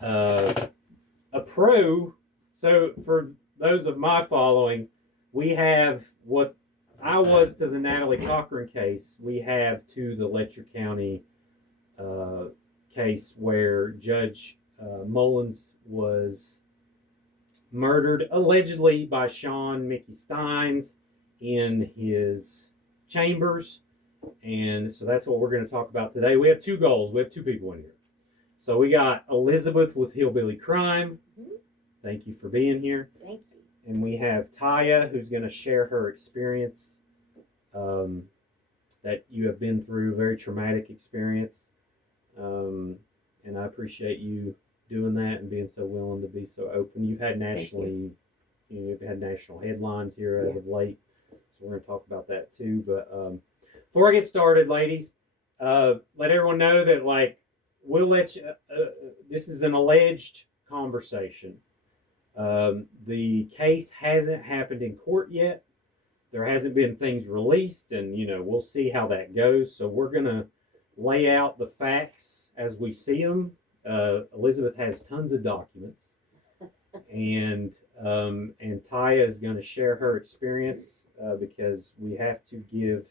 a pro. So for those of my following, we have what I was to the Natalie Cochran case. We have to the Letcher County uh, case where Judge Mullins was murdered allegedly by Sean Mickey Steins in his chambers. And so that's what we're going to talk about today. We have two goals. We have two people in here. So we got Elizabeth with Hillbilly Crime. Mm-hmm. Thank you for being here. Thank you. And we have Taya, who's going to share her experience that you have been through, very traumatic experience. And I appreciate you doing that and being so willing to be so open. You've had you've had national headlines here as of late, so we're going to talk about that too. But before I get started, ladies, let everyone know that we'll let you. This is an alleged conversation. The case hasn't happened in court yet. There hasn't been things released, and we'll see how that goes. So we're gonna lay out the facts as we see them. Elizabeth has tons of documents, and Taya is going to share her experience because we have to give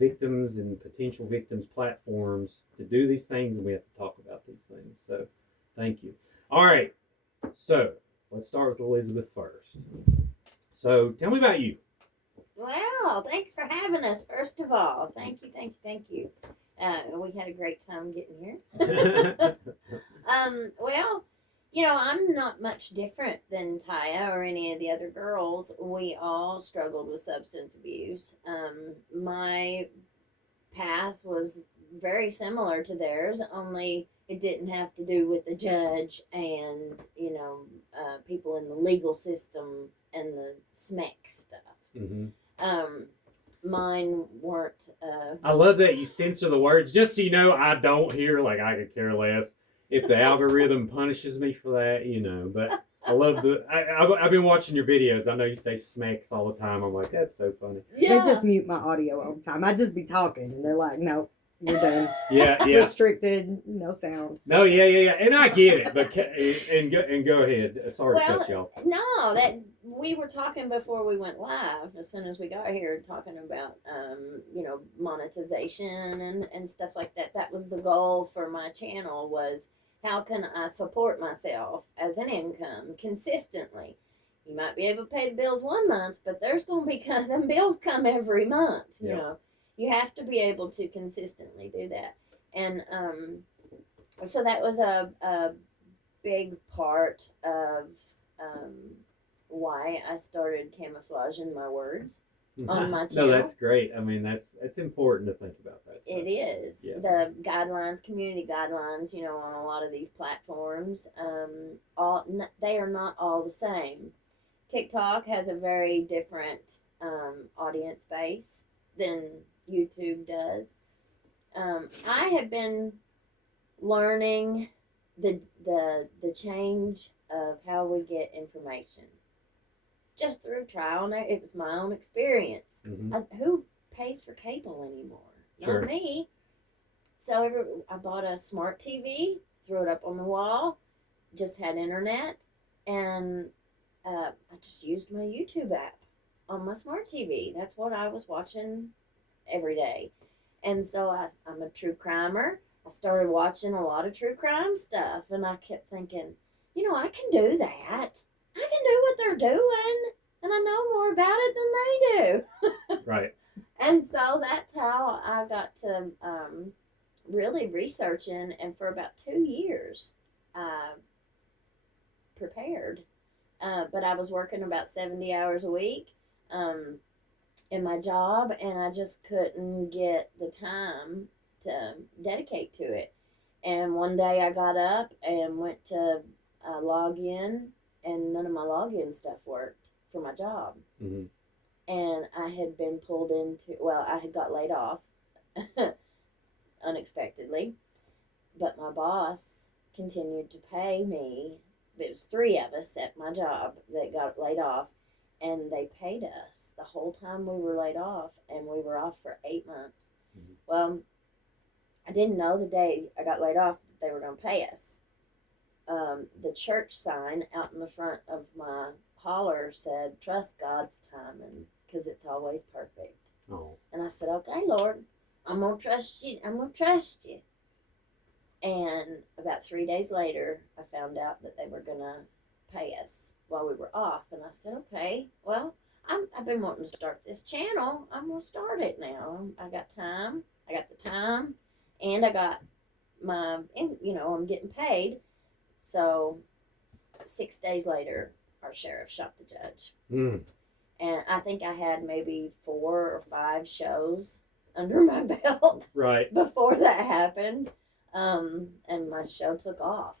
victims and potential victims platforms to do these things, and we have to talk about these things. So, thank you. All right, so let's start with Elizabeth first. So, tell me about you. Well, thanks for having us. First of all, thank you. We had a great time getting here. Well, I'm not much different than Taya or any of the other girls. We all struggled with substance abuse. My path was very similar to theirs, only it didn't have to do with the judge and, people in the legal system and the SMEC stuff. Mm-hmm. Mine weren't. I love that you censor the words. Just so you know, I don't hear I could care less if the algorithm punishes me for that, But I love I've been watching your videos. I know you say smacks all the time. I'm like, that's so funny. Yeah. They just mute my audio all the time. I just be talking, and they're like, no. You're done. Yeah. Restricted, no sound. No, yeah, and I get it, but and go ahead. Sorry to cut you off. No, that we were talking before we went live. As soon as we got here, talking about monetization and stuff like that. That was the goal for my channel. Was how can I support myself as an income consistently? You might be able to pay the bills one month, but there's going to be them bills come every month. You know. You have to be able to consistently do that. And so that was a big part of why I started camouflaging my words on my channel. No, that's great. I mean, it's important to think about that stuff. It is. Yeah. The guidelines, community guidelines, on a lot of these platforms, they are not all the same. TikTok has a very different audience base than YouTube does. I have been learning the change of how we get information just through trial. It was my own experience. Mm-hmm. Who pays for cable anymore? Sure. Not me. So I bought a smart TV, threw it up on the wall, just had internet, and I just used my YouTube app on my smart TV. That's what I was watching every day. And so I'm a true crimer. I started watching a lot of true crime stuff, and I kept thinking, I can do that. I can do what they're doing, and I know more about it than they do. Right. And so that's how I got to really researching, and for about 2 years, I prepared. But I was working about 70 hours a week. In my job, and I just couldn't get the time to dedicate to it. And one day I got up and went to log in, and none of my login stuff worked for my job. Mm-hmm. And I had been pulled into, I had got laid off unexpectedly, but my boss continued to pay me. It was 3 of us at my job that got laid off. And they paid us the whole time we were laid off, and we were off for 8 months. Mm-hmm. Well, I didn't know the day I got laid off that they were going to pay us. the church sign out in the front of my holler said, "Trust God's timing, because it's always perfect." Oh. And I said, "Okay, Lord, I'm gonna trust you. I'm gonna trust you." And about 3 days later, I found out that they were gonna pay us while we were off, and I said, "Okay, well, I've been wanting to start this channel. I'm gonna start it now. I got time. I got the time, and I got my, and I'm getting paid." So 6 days later, our sheriff shot the judge. Mm. And I think I had maybe 4 or 5 shows under my belt Right. before that happened. And my show took off.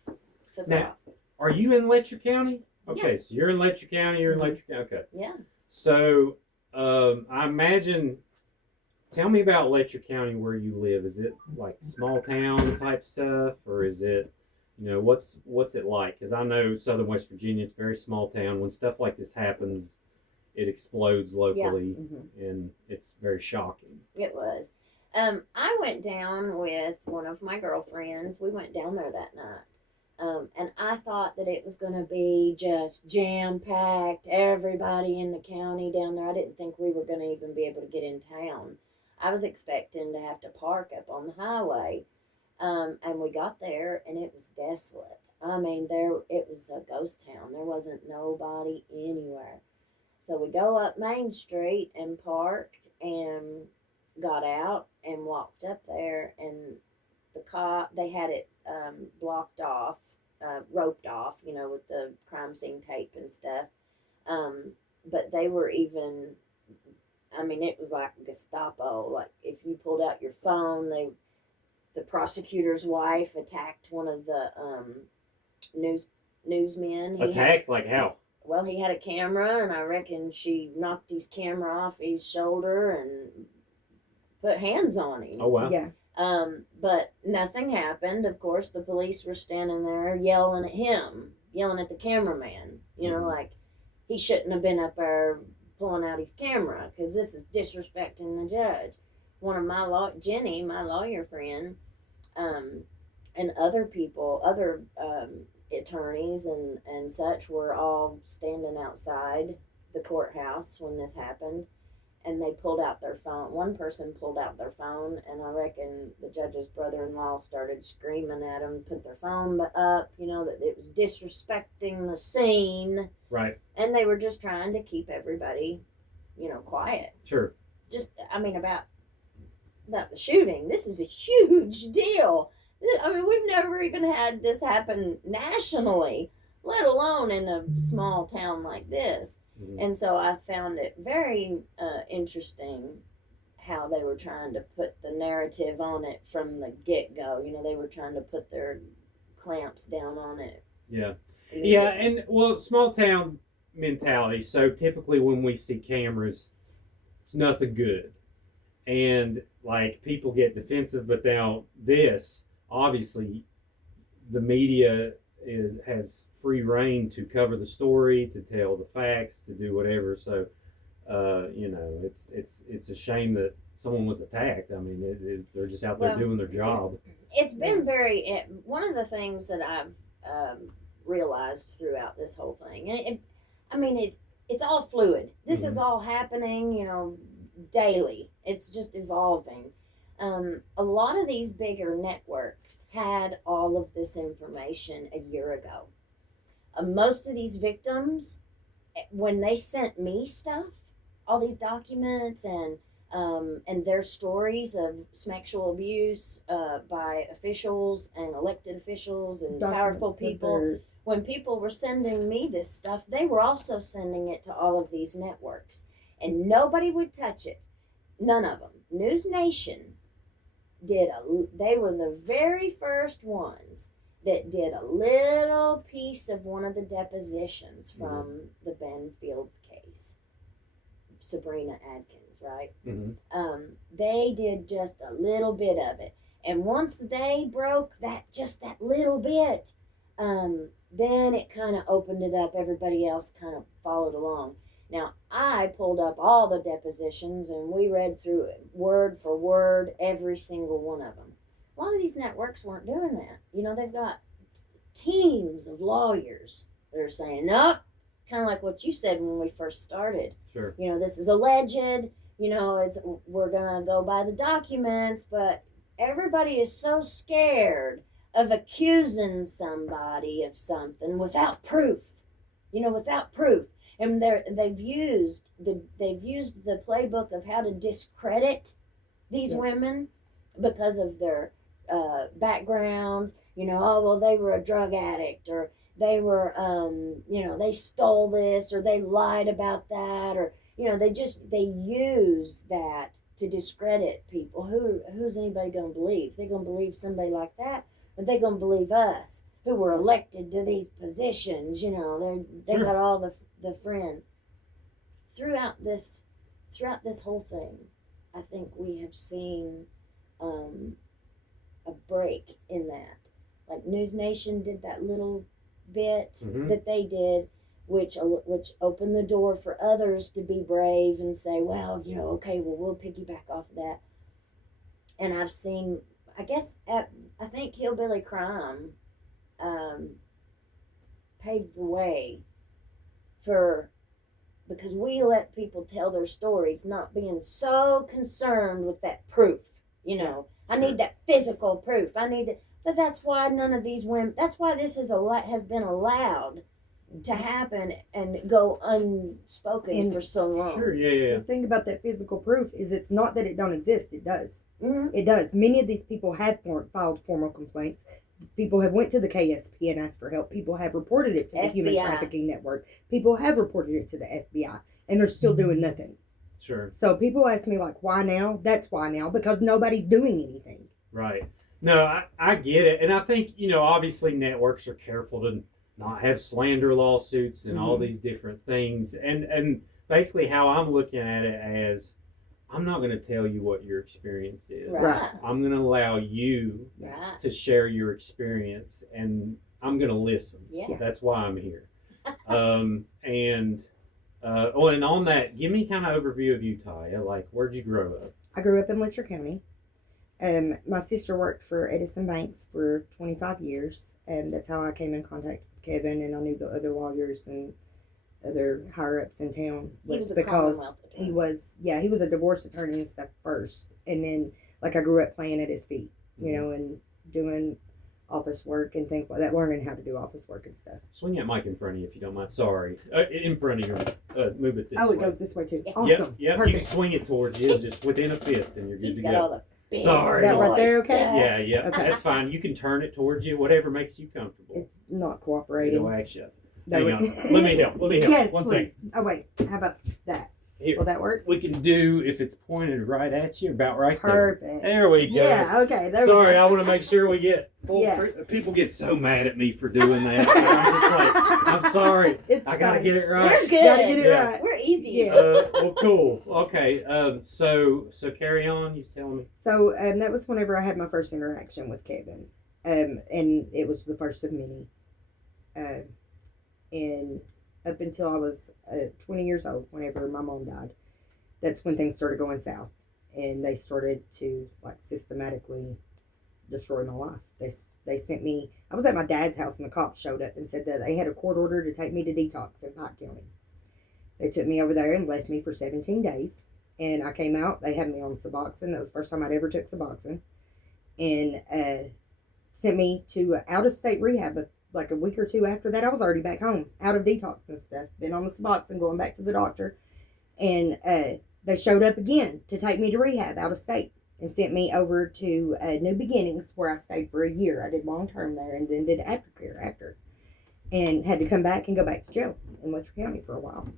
Now, are you in Letcher County? Okay, Yeah. so you're in Letcher County, you're in Letcher County. Okay. Yeah. So, I imagine, tell me about Letcher County where you live. Is it like small town type stuff, or is it, what's it like? Because I know Southern West Virginia, it's a very small town. When stuff like this happens, it explodes locally, and it's very shocking. It was. I went down with one of my girlfriends. We went down there that night. And I thought that it was going to be just jam-packed, everybody in the county down there. I didn't think we were going to even be able to get in town. I was expecting to have to park up on the highway. And we got there, and it was desolate. I mean, it was a ghost town. There wasn't nobody anywhere. So we go up Main Street and parked and got out and walked up there, and the cop, they had it blocked off, roped off, with the crime scene tape and stuff. But they were even, it was like Gestapo. Like if you pulled out your phone, the prosecutor's wife attacked one of the newsmen. Attacked? Like how? Well, he had a camera, and I reckon she knocked his camera off his shoulder and put hands on him. Oh, wow. Yeah. But nothing happened. Of course, the police were standing there yelling at him, yelling at the cameraman. Like he shouldn't have been up there pulling out his camera, because this is disrespecting the judge. One of Jenny, my lawyer friend, and other people, other attorneys and such were all standing outside the courthouse when this happened, and they pulled out their phone. One person pulled out their phone, and I reckon the judge's brother-in-law started screaming at them, put their phone up, that it was disrespecting the scene. Right. And they were just trying to keep everybody, quiet. Sure. Just, about the shooting. This is a huge deal. We've never even had this happen nationally, let alone in a small town like this. Mm-hmm. And so I found it very interesting how they were trying to put the narrative on it from the get-go. They were trying to put their clamps down on it. Yeah. Yeah, and, small town mentality. So typically when we see cameras, it's nothing good. And, people get defensive, but now this, obviously, the media has free reign to cover the story, to tell the facts, to do whatever. So, it's a shame that someone was attacked. They're just out there doing their job. It's been one of the things that I've realized throughout this whole thing, and it's all fluid. This is all happening, daily. It's just evolving. A lot of these bigger networks had all of this information a year ago. Most of these victims, when they sent me stuff, all these documents and their stories of sexual abuse by officials and elected officials and powerful people, when people were sending me this stuff, they were also sending it to all of these networks. And nobody would touch it. None of them. News Nation they were the very first ones that did a little piece of one of the depositions from the Ben Fields case. Sabrina Adkins, right? Mm-hmm. They did just a little bit of it. And once they broke that little bit, then it kind of opened it up. Everybody else kind of followed along. Now, I pulled up all the depositions, and we read through it word for word, every single one of them. A lot of these networks weren't doing that. They've got teams of lawyers that are saying, nope, kind of like what you said when we first started. Sure. You know, this is alleged, you know, we're going to go by the documents, but everybody is so scared of accusing somebody of something without proof. You know, without proof. And they've used the playbook of how to discredit these Yes. women because of their backgrounds. You know, oh well, they were a drug addict, or they were, you know, they stole this, or they lied about that, or you know, they use that to discredit people. Who's anybody going to believe? They're going to believe somebody like that, but they're going to believe us who were elected to these positions. You know, they Sure. got all the friends throughout this whole thing. I think we have seen a break in that. Like News Nation did that little bit that they did, which opened the door for others to be brave and say, well, you know, okay, well, we'll piggyback off of that. And I've seen, I think Hillbilly Crime paved the way because we let people tell their stories, not being so concerned with that proof. You know, I need that physical proof. I need it. But that's why none of these women, that's why this has been allowed to happen and go unspoken for so long. Sure, yeah. The thing about that physical proof is it's not that it don't exist. It does. Mm-hmm. It does. Many of these people have filed formal complaints. People have went to the KSP and asked for help. People have reported it to the Human Trafficking Network. People have reported it to the FBI, and they're still doing nothing. Sure. So people ask me, like, why now? That's why now, because nobody's doing anything. Right. No, I get it. And I think, you know, obviously networks are careful to not have slander lawsuits and all these different things. And basically how I'm looking at it as, I'm not going to tell you what your experience is. Right. I'm going to allow you Right. to share your experience, and I'm going to listen. Yeah. That's why I'm here. And on that, give me kind of overview of you, Taya. Like, where'd you grow up? I grew up in Letcher County. My sister worked for Edison Banks for 25 years, and that's how I came in contact with Kevin, and I knew the other lawyers and other higher ups in town. He was a because Commonwealth attorney. he was a divorce attorney and stuff first, and then like I grew up playing at his feet, you know, and doing office work and things like that, learning how to do office work and stuff. Swing that mic in front of you if you don't mind. Sorry. In front of you. Move it this way. Oh, it goes this way too. Yeah. Awesome. Yep. You Perfect. can swing it towards you just within a fist, and you're good He's to got go. all the big Sorry. That right there, boy okay? stuff. Yeah. Okay. That's fine. You can turn it towards you, whatever makes you comfortable. It's not cooperating. It'll act you. That Hang would- on. Let me help. Yes, One please. second. Oh wait, how about that? Here. Will that work? We can do, if it's pointed right at you, about right Perfect. there we go. Yeah. Okay. There Sorry, we go. I want to make sure we get full. Yeah. People get so mad at me for doing that. I'm just like, I'm sorry. It's I gotta fine. get it We're right. good. Gotta get it Yeah. right. We're easy. Yeah. Well, cool. Okay. So carry on. You was telling me. So that was whenever I had my first interaction with Kevin, and it was the first of many. And up until I was 20 years old, whenever my mom died, that's when things started going south, and they started to like systematically destroy my life. They sent me. I was at my dad's house, and the cops showed up and said that they had a court order to take me to detox in Pike County. They took me over there and left me for 17 days. And I came out. They had me on Suboxone. That was the first time I'd ever took Suboxone. And sent me to out-of-state rehab. Like a week or two after that, I was already back home, out of detox and stuff. Been on the Suboxone, going back to the doctor. And they showed up again to take me to rehab out-of-state. And sent me over to New Beginnings, where I stayed for a year. I did long-term there and then did aftercare after. And had to come back and go back to jail in Letcher County for a while.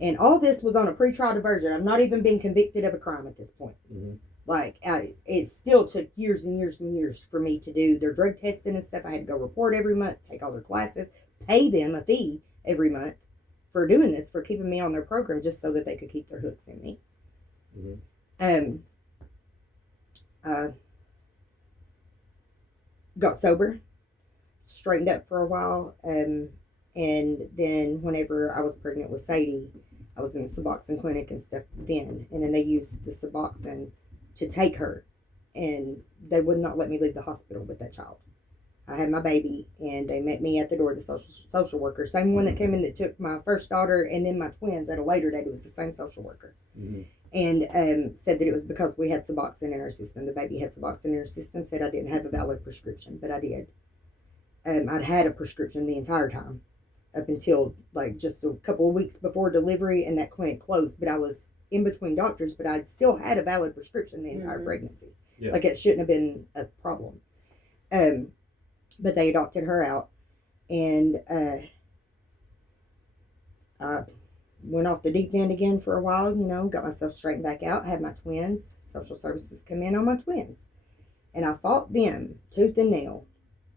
And all this was on a pretrial diversion. I've not even been convicted of a crime at this point. Mm-hmm. Like, it still took years and years and years for me to do their drug testing and stuff. I had to go report every month, take all their classes, pay them a fee every month for doing this, for keeping me on their program just so that they could keep their hooks in me. Mm-hmm. Got sober, straightened up for a while, and then whenever I was pregnant with Sadie, I was in the Suboxone clinic and stuff then, and then they used the Suboxone to take her, and they would not let me leave the hospital with that child. I had my baby, and they met me at the door, the social worker. Same one that came in that took my first daughter and then my twins at a later date. It was the same social worker. Mm-hmm. And said that it was because we had Suboxone in our system. The baby had Suboxone in her system, said I didn't have a valid prescription, but I did. I'd had a prescription the entire time up until like just a couple of weeks before delivery, and that clinic closed, but I was in between doctors, but I'd still had a valid prescription the entire pregnancy. Yeah. Like it shouldn't have been a problem. But they adopted her out, and I went off the deep end again for a while, got myself straightened back out, had my twins, social services come in on my twins, and I fought them tooth and nail,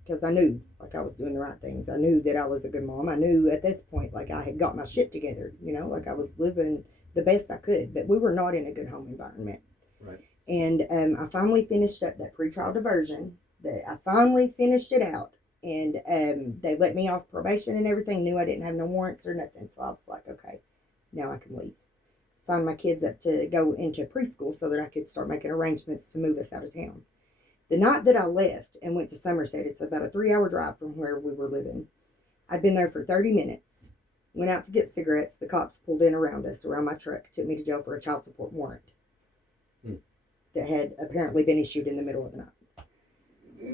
because I knew, like, I was doing the right things. I knew that I was a good mom. I knew at this point, like, I had got my shit together, like I was living the best I could, but we were not in a good home environment. Right. And I finally finished up that pretrial diversion. I finally finished it out, and they let me off probation and everything, knew I didn't have no warrants or nothing, so I was like, okay, now I can leave. Signed my kids up to go into preschool so that I could start making arrangements to move us out of town. The night that I left and went to Somerset, it's about a 3-hour drive from where we were living. I'd been there for 30 minutes, went out to get cigarettes. The cops pulled in around us, around my truck, took me to jail for a child support warrant that had apparently been issued in the middle of the night.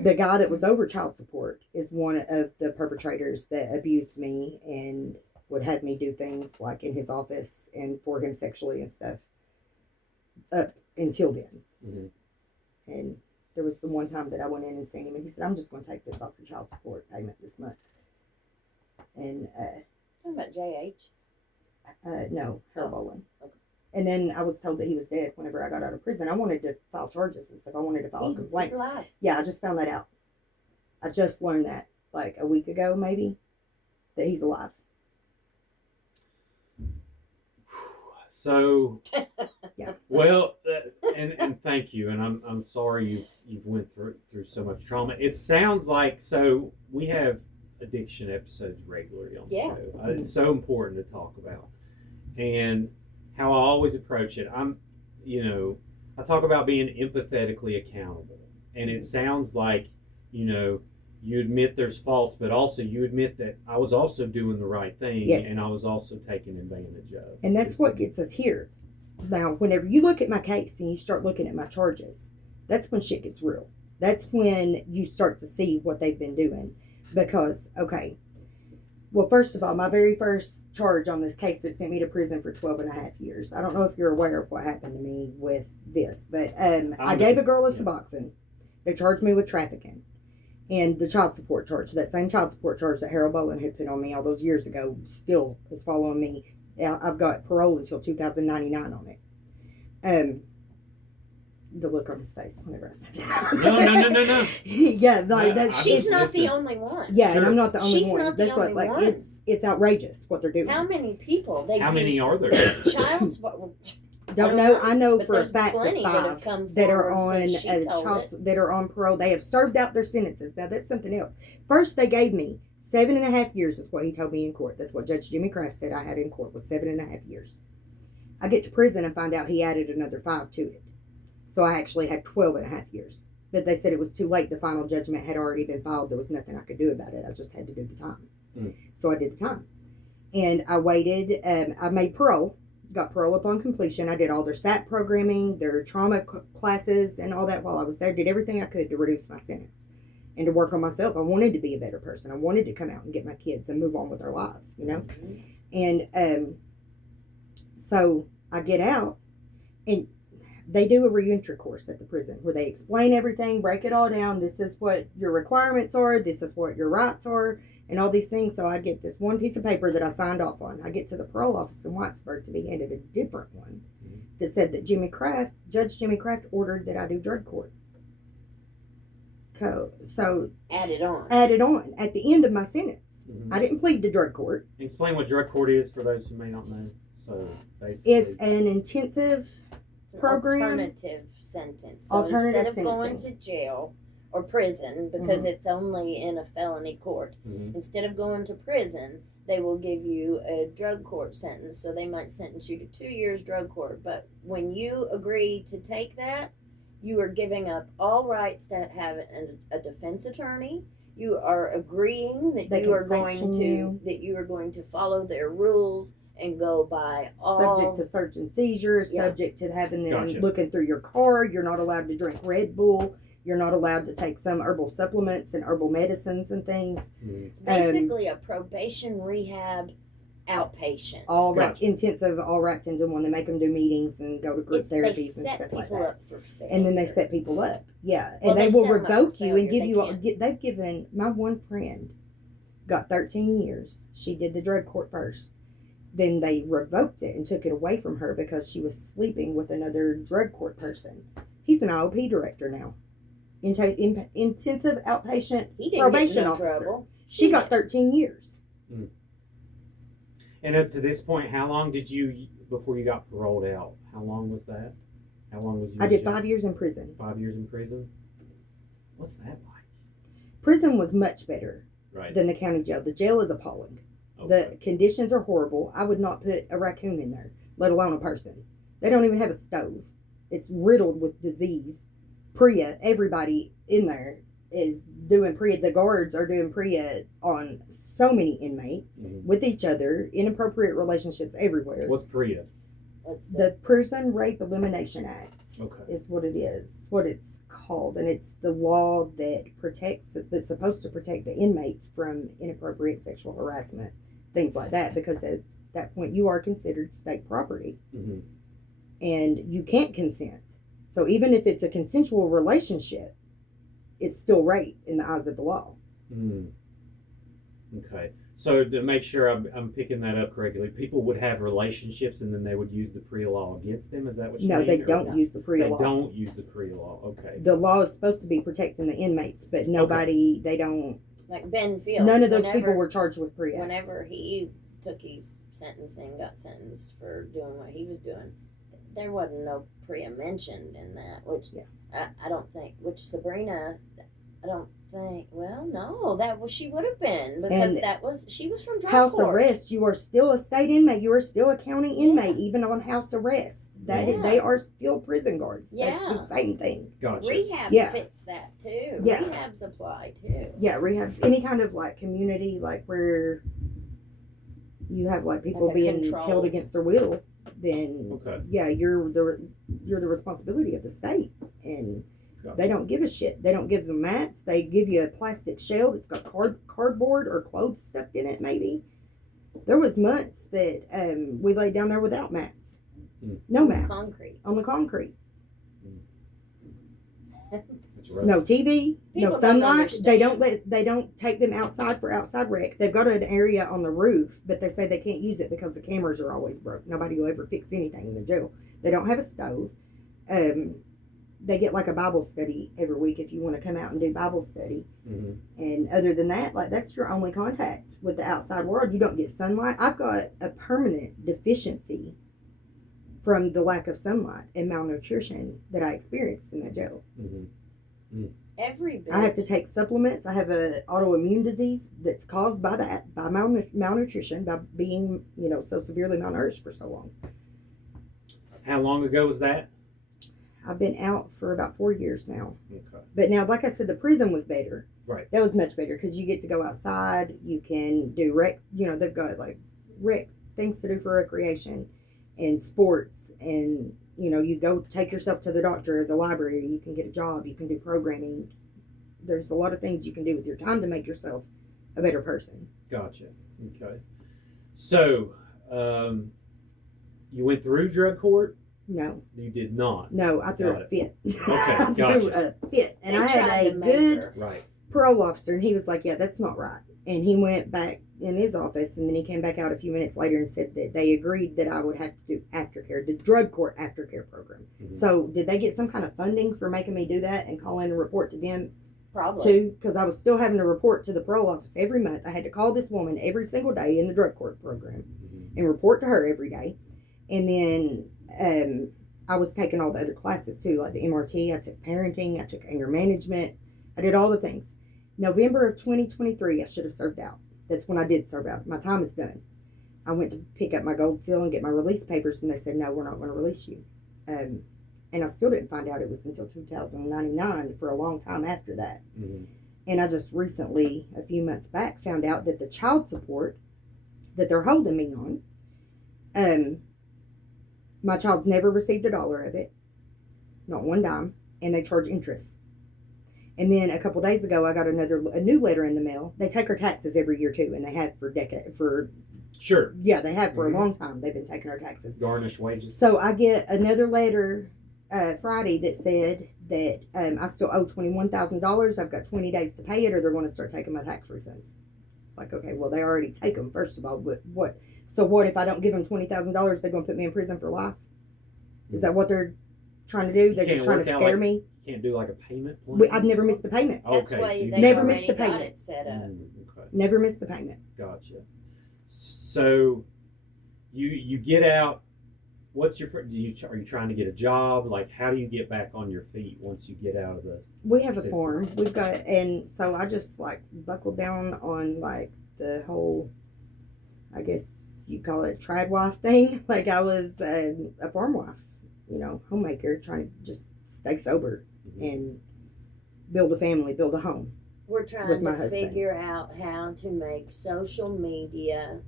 The guy that was over child support is one of the perpetrators that abused me and would have me do things like in his office and for him sexually and stuff up until then. Mm-hmm. And there was the one time that I went in and seen him, and he said, I'm just going to take this off your child support payment this month. And talking about JH? No, Harold Bolin. Okay. And then I was told that he was dead whenever I got out of prison. I wanted to file charges and stuff. I wanted to file a complaint. He's alive. Yeah, I just found that out. I just learned that like a week ago, maybe, that he's alive. So, yeah. Well, and thank you, and I'm sorry you've went through so much trauma. It sounds like, so we have addiction episodes regularly on the show. It's so important to talk about, and how I always approach it. I talk about being empathetically accountable, and it sounds like, you admit there's faults, but also you admit that I was also doing the right thing, yes, and I was also taken advantage of. And that's what gets us here. Now, whenever you look at my case and you start looking at my charges, that's when shit gets real. That's when you start to see what they've been doing. Because, okay, well, first of all, my very first charge on this case that sent me to prison for 12 and a half years. I don't know if you're aware of what happened to me with this, but I gave a girl a Suboxone. They charged me with trafficking. And the child support charge, that same child support charge that Harold Bolin had put on me all those years ago, still is following me. I've got parole until 2099 on it. The look on his face whenever I said that. No. Yeah, like that. She's not the only one. Yeah, sure. and I'm not the only She's one. not the That's only what, like, one. it's outrageous what they're doing. How many people? How many are there? Child support. Don't know. I know But for a there's fact plenty that that have 5 come that are forward on since she told that are on parole. They have served out their sentences. Now that's something else. First, they gave me 7.5 years. Is what he told me in court. That's what Judge Jimmy Kraft said I had in court was 7.5 years. I get to prison and find out he added another 5 to it. So I actually had 12.5 years. But they said it was too late. The final judgment had already been filed. There was nothing I could do about it. I just had to do the time. So I did the time. And I waited. I made parole. Got parole upon completion. I did all their SAT programming, their trauma classes, and all that while I was there. Did everything I could to reduce my sentence and to work on myself. I wanted to be a better person. I wanted to come out and get my kids and move on with their lives, And so I get out, and they do a reentry course at the prison where they explain everything, break it all down. This is what your requirements are. This is what your rights are. And all these things. So I get this one piece of paper that I signed off on. I get to the parole office in Whitesburg to be handed a different one that said that Judge Jimmy Kraft ordered that I do drug court. So added on at the end of my sentence. I didn't plead to drug court. Explain what drug court is for those who may not know. So basically, it's an intensive program. Alternative sentence. So instead of going to jail or prison, because it's only in a felony court, instead of going to prison, they will give you a drug court sentence. So they might sentence you to 2 years drug court. But when you agree to take that, you are giving up all rights to have a defense attorney. you are agreeing that They you can are going sanction to you. that you are going to follow their rules and go by all Subject to search and seizure, Yeah. subject to having them Gotcha. looking through your car. You're not allowed to drink Red Bull. You're not allowed to take some herbal supplements and herbal medicines and things. It's basically a probation rehab outpatient. All Gotcha. intensive, all wrapped into one. They make them do meetings and go to group They therapies and set stuff people like that. up for failure. And then they set people up. Yeah. Well, And they they will set 'em up for revoke you and failure. give They you, can't. they've given, my one friend got 13 years. She did the drug court first. Then they revoked it and took it away from her because she was sleeping with another drug court person. He's an IOP director now. Intensive outpatient He didn't probation get in no officer. trouble. She got 13 years. And up to this point, how long did you, before you got paroled out, how long was that? How long was you I in did jail? 5 years in prison. 5 years in prison? What's that like? Prison was much better Right. than the county jail. The jail is appalling. Okay. The conditions are horrible. I would not put a raccoon in there, let alone a person. They don't even have a stove. It's riddled with disease. PREA, everybody in there is doing PREA. The guards are doing PREA on so many inmates with each other, inappropriate relationships everywhere. What's PREA? What's The Prison Rape Elimination Act Okay. is what it is, what it's called. And it's the law that's supposed to protect the inmates from inappropriate sexual harassment, things like that, because at that point you are considered state property Mm-hmm. and you can't consent. So even if it's a consensual relationship, it's still rape in the eyes of the law. Mm. Okay. So to make sure I'm picking that up correctly, people would have relationships and then they would use the PREA law against them? Is that what you No, mean? they Or- don't use the PREA They law. don't use the PREA law. Okay. The law is supposed to be protecting the inmates, but nobody, they don't, like Ben Fields? none of those whenever- people were charged with PREA. Whenever he took his sentencing, got sentenced for doing what he was doing, there wasn't no PREA mentioned in that. Which I don't think. Which Sabrina, I don't think. Well, no, she would have been because And she was from drug house court. arrest, you are still a state inmate. You are still a county inmate, even on house arrest. Yeah. They are still prison guards. Yeah. That's the same thing. Gotcha. Rehab Yeah. fits that too. Yeah. Rehabs apply too. Yeah, rehab's any kind of like community, like where you have like people Like a being control. held against their will, then Okay. yeah, you're the responsibility of the state, and Gotcha. they don't give a shit. They don't give them mats. They give you a plastic shell that's got cardboard or clothes stuffed in it. Maybe there was months that we laid down there without mats, no mats Concrete. on the concrete. That's rough. No TV, People no don't sunlight. They understand. they don't take them outside for outside rec. They've got an area on the roof, but they say they can't use it because the cameras are always broke. Nobody will ever fix anything in the jail. They don't have a stove. They get like a Bible study every week if you want to come out and do Bible study. Mm-hmm. And other than that, like that's your only contact with the outside world. You don't get sunlight. I've got a permanent deficiency from the lack of sunlight and malnutrition that I experienced in that jail. Mm-hmm. Every bit. I have to take supplements. I have an autoimmune disease that's caused by that, by malnutrition, by being, so severely malnourished for so long. How long ago was that? I've been out for about 4 years now. Okay. But now, like I said, the prison was better. Right. That was much better because you get to go outside. You can do they've got like rec things to do for recreation and sports, and you go take yourself to the doctor, the library. You can get a job. You can do programming. There's a lot of things you can do with your time to make yourself a better person. Gotcha. Okay. So, you went through drug court? No, You did not. no, I threw Got a fit. Okay, I threw gotcha. a fit, and They I tried had a to make good her. Right. parole officer, and he was like, "Yeah, that's not right." And he went back in his office, and then he came back out a few minutes later and said that they agreed that I would have to do aftercare, the drug court aftercare program. Mhm. So, did they get some kind of funding for making me do that and call in and report to them Probably. too? Because I was still having to report to the parole office every month. I had to call this woman every single day in the drug court program Mm-hmm. and report to her every day. And then I was taking all the other classes too, like the MRT. I took parenting. I took anger management. I did all the things. November of 2023, I should have served out. That's when I did serve out. My time is done. I went to pick up my gold seal and get my release papers, and they said, no, we're not going to release you. And I still didn't find out it was until 2099 for a long time after that. Mm-hmm. And I just recently, a few months back, found out that the child support that they're holding me on, my child's never received $1 of it, not one dime, and they charge interest. And then a couple days ago, I got a new letter in the mail. They take our taxes every year too, and they have for Sure. Yeah, they have for a long time. They've been taking our taxes. Garnish wages. So I get another letter Friday that said that I still owe $21,000. I've got 20 days to pay it, or they're going to start taking my tax refunds. It's like, okay, well, they already take them, first of all. But what? So what if I don't give them $20,000? They're going to put me in prison for life? Is that what they're trying to do? They're just trying to scare me? You can't do like a payment plan? I've never missed a payment. That's Okay, why so you they never already missed a got payment. it set up. Okay. Never missed a payment. Gotcha. So you get out. What's your? Are you trying to get a job? Like, how do you get back on your feet once you get out of the? We have a system? farm. We've got, and so I just like buckled down on like the whole, I guess you call it trad wife thing. Like I was a farm wife, homemaker, trying to just stay sober and build a family, build a home. We're trying with my to husband. figure out how to make social media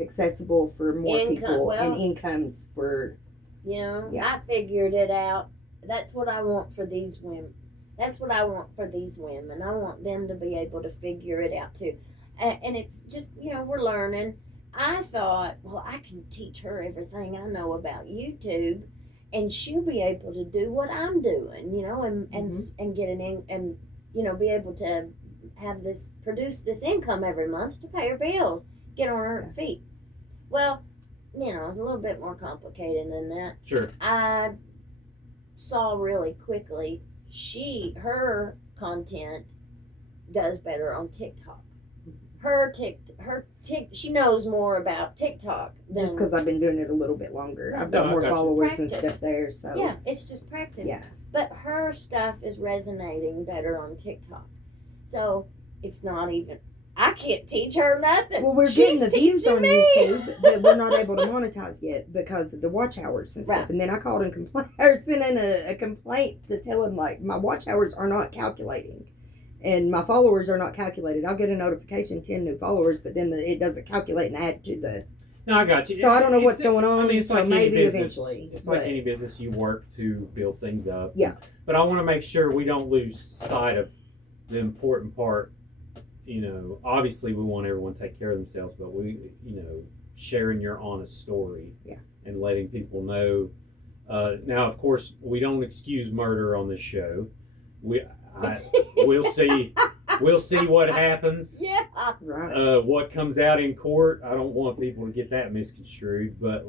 Accessible for more people well, and incomes for. Yeah. Yeah. I figured it out. That's what I want for these women. I want them to be able to figure it out too. And it's just, we're learning. I thought, well, I can teach her everything I know about YouTube, and she'll be able to do what I'm doing, and get and be able to have produce this income every month to pay her bills, get on her feet. Well, it's a little bit more complicated than that. Sure. I saw really quickly her content does better on TikTok. She knows more about TikTok than Just because I've been doing it a little bit longer. I've got No, more that's followers practice. and stuff there. So yeah, it's just practice. Yeah. But her stuff is resonating better on TikTok. So it's not even. I can't teach her nothing. Well, we're She's getting the views teaching on me. YouTube, but we're not able to monetize yet because of the watch hours and stuff. Right. And then I called and sent in a complaint to tell him, like, my watch hours are not calculating. And my followers are not calculated. I'll get a notification, 10 new followers, but then it doesn't calculate and add to the... No, I got you. So I don't know what's going on. I mean, it's so like maybe any business. eventually. It's like any business. You work to build things up. Yeah. But I want to make sure we don't lose sight of the important part. Obviously we want everyone to take care of themselves, but we, sharing your honest story. Yeah. And letting people know. Now, of course, we don't excuse murder on this show. We'll see. We'll see what happens. Yeah. Right. What comes out in court. I don't want people to get that misconstrued, but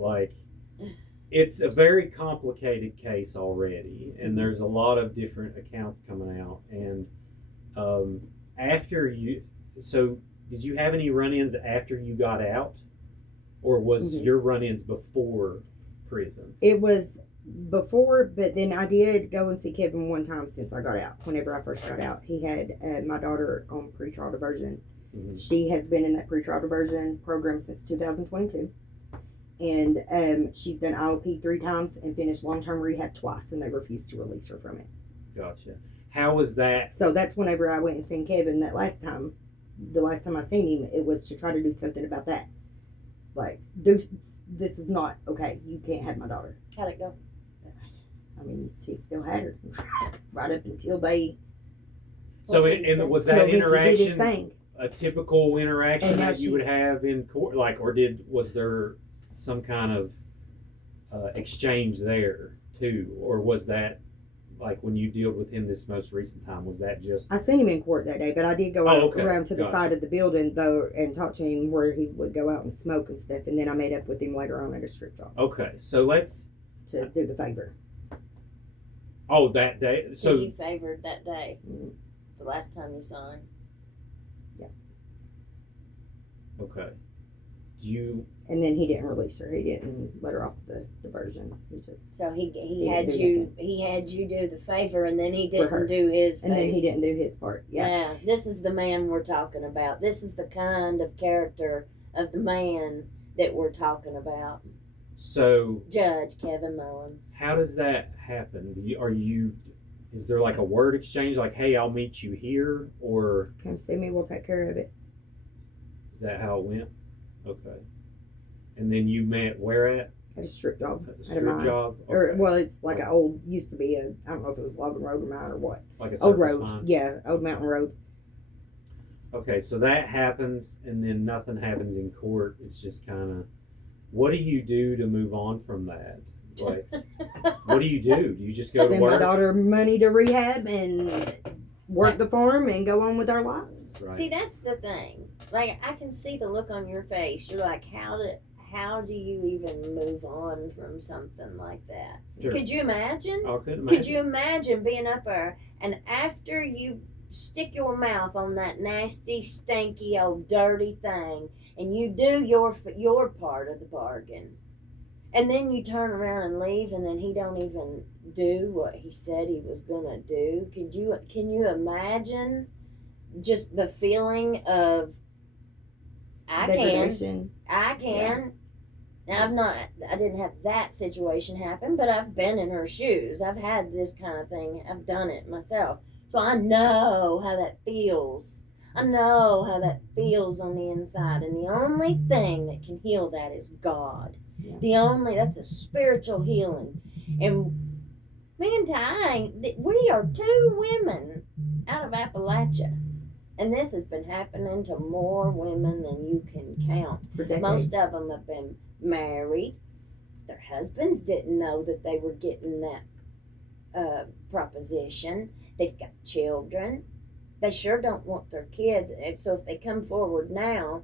it's a very complicated case already, and there's a lot of different accounts coming out. And did you have any run-ins after you got out, or was your run-ins before prison? It was before, but then I did go and see Kevin one time since I got out. Whenever I first got out, he had my daughter on pretrial diversion. Mm-hmm. She has been in that pretrial diversion program since 2022, and she's done IOP 3 times and finished long-term rehab twice, and they refused to release her from it. Gotcha. How was that? So that's whenever I went and seen Kevin the last time I seen him, it was to try to do something about that. Like, this is not okay. You can't have my daughter. How'd it go? I mean, he still had her right up until they. So, was that interaction thing. a typical interaction that you she's- would have in court? Was there some kind of exchange there too, or was that when you dealt with him this most recent time? Was that just? I seen him in court that day, but I did go around to the side of the building though and talk to him where he would go out and smoke and stuff, and then I met up with him later on at a strip job. Okay, so let's to do the favor. Oh, that day. So you favored that day, the last time you saw him. Yeah. Okay. Do you? And then he didn't release her. He didn't let her off the diversion. He just. So he didn't had do you nothing. he had you do the favor, and then he For her. didn't do his favor. And then he didn't do his part. Yeah. Yeah, this is the man we're talking about. This is the kind of character of the man that we're talking about. So Judge Kevin Mullins. how does that happen? Are you is there like a word exchange, like, hey, I'll meet you here, or Come see me, we'll take care of it. is that how it went? Okay. And then you met where at? At a strip job. At a At a strip mine. job? Or, Okay. well, it's like an old, used to be a, I don't know if it was Logan Road or mine or what. Like a Old surface road. mine? Yeah, Old Mountain Road. Okay, so that happens, and then nothing happens in court. It's just kind of, what do you do to move on from that? Like, what do you do? Do you just go to Send my work? daughter money to rehab and work the farm and go on with our lives. Right. See, that's the thing. Like, I can see the look on your face. You're like, how do you even move on from something like that? Sure. Could you imagine? I couldn't imagine. Could you imagine being up there and after you stick your mouth on that nasty, stinky, old, dirty thing, and you do your part of the bargain, and then you turn around and leave, and then he don't even do what he said he was gonna do? Can you imagine just the feeling of I can. Now I didn't have that situation happen, but I've been in her shoes. I've had this kind of thing. I've done it myself. So I know how that feels. I know how that feels on the inside. And the only thing that can heal that is God. Yeah. That's a spiritual healing. And man, we are two women out of Appalachia. And this has been happening to more women than you can count. For decades. Most of them have been married. Their husbands didn't know that they were getting that proposition. They've got children. They sure don't want their kids. So if they come forward now,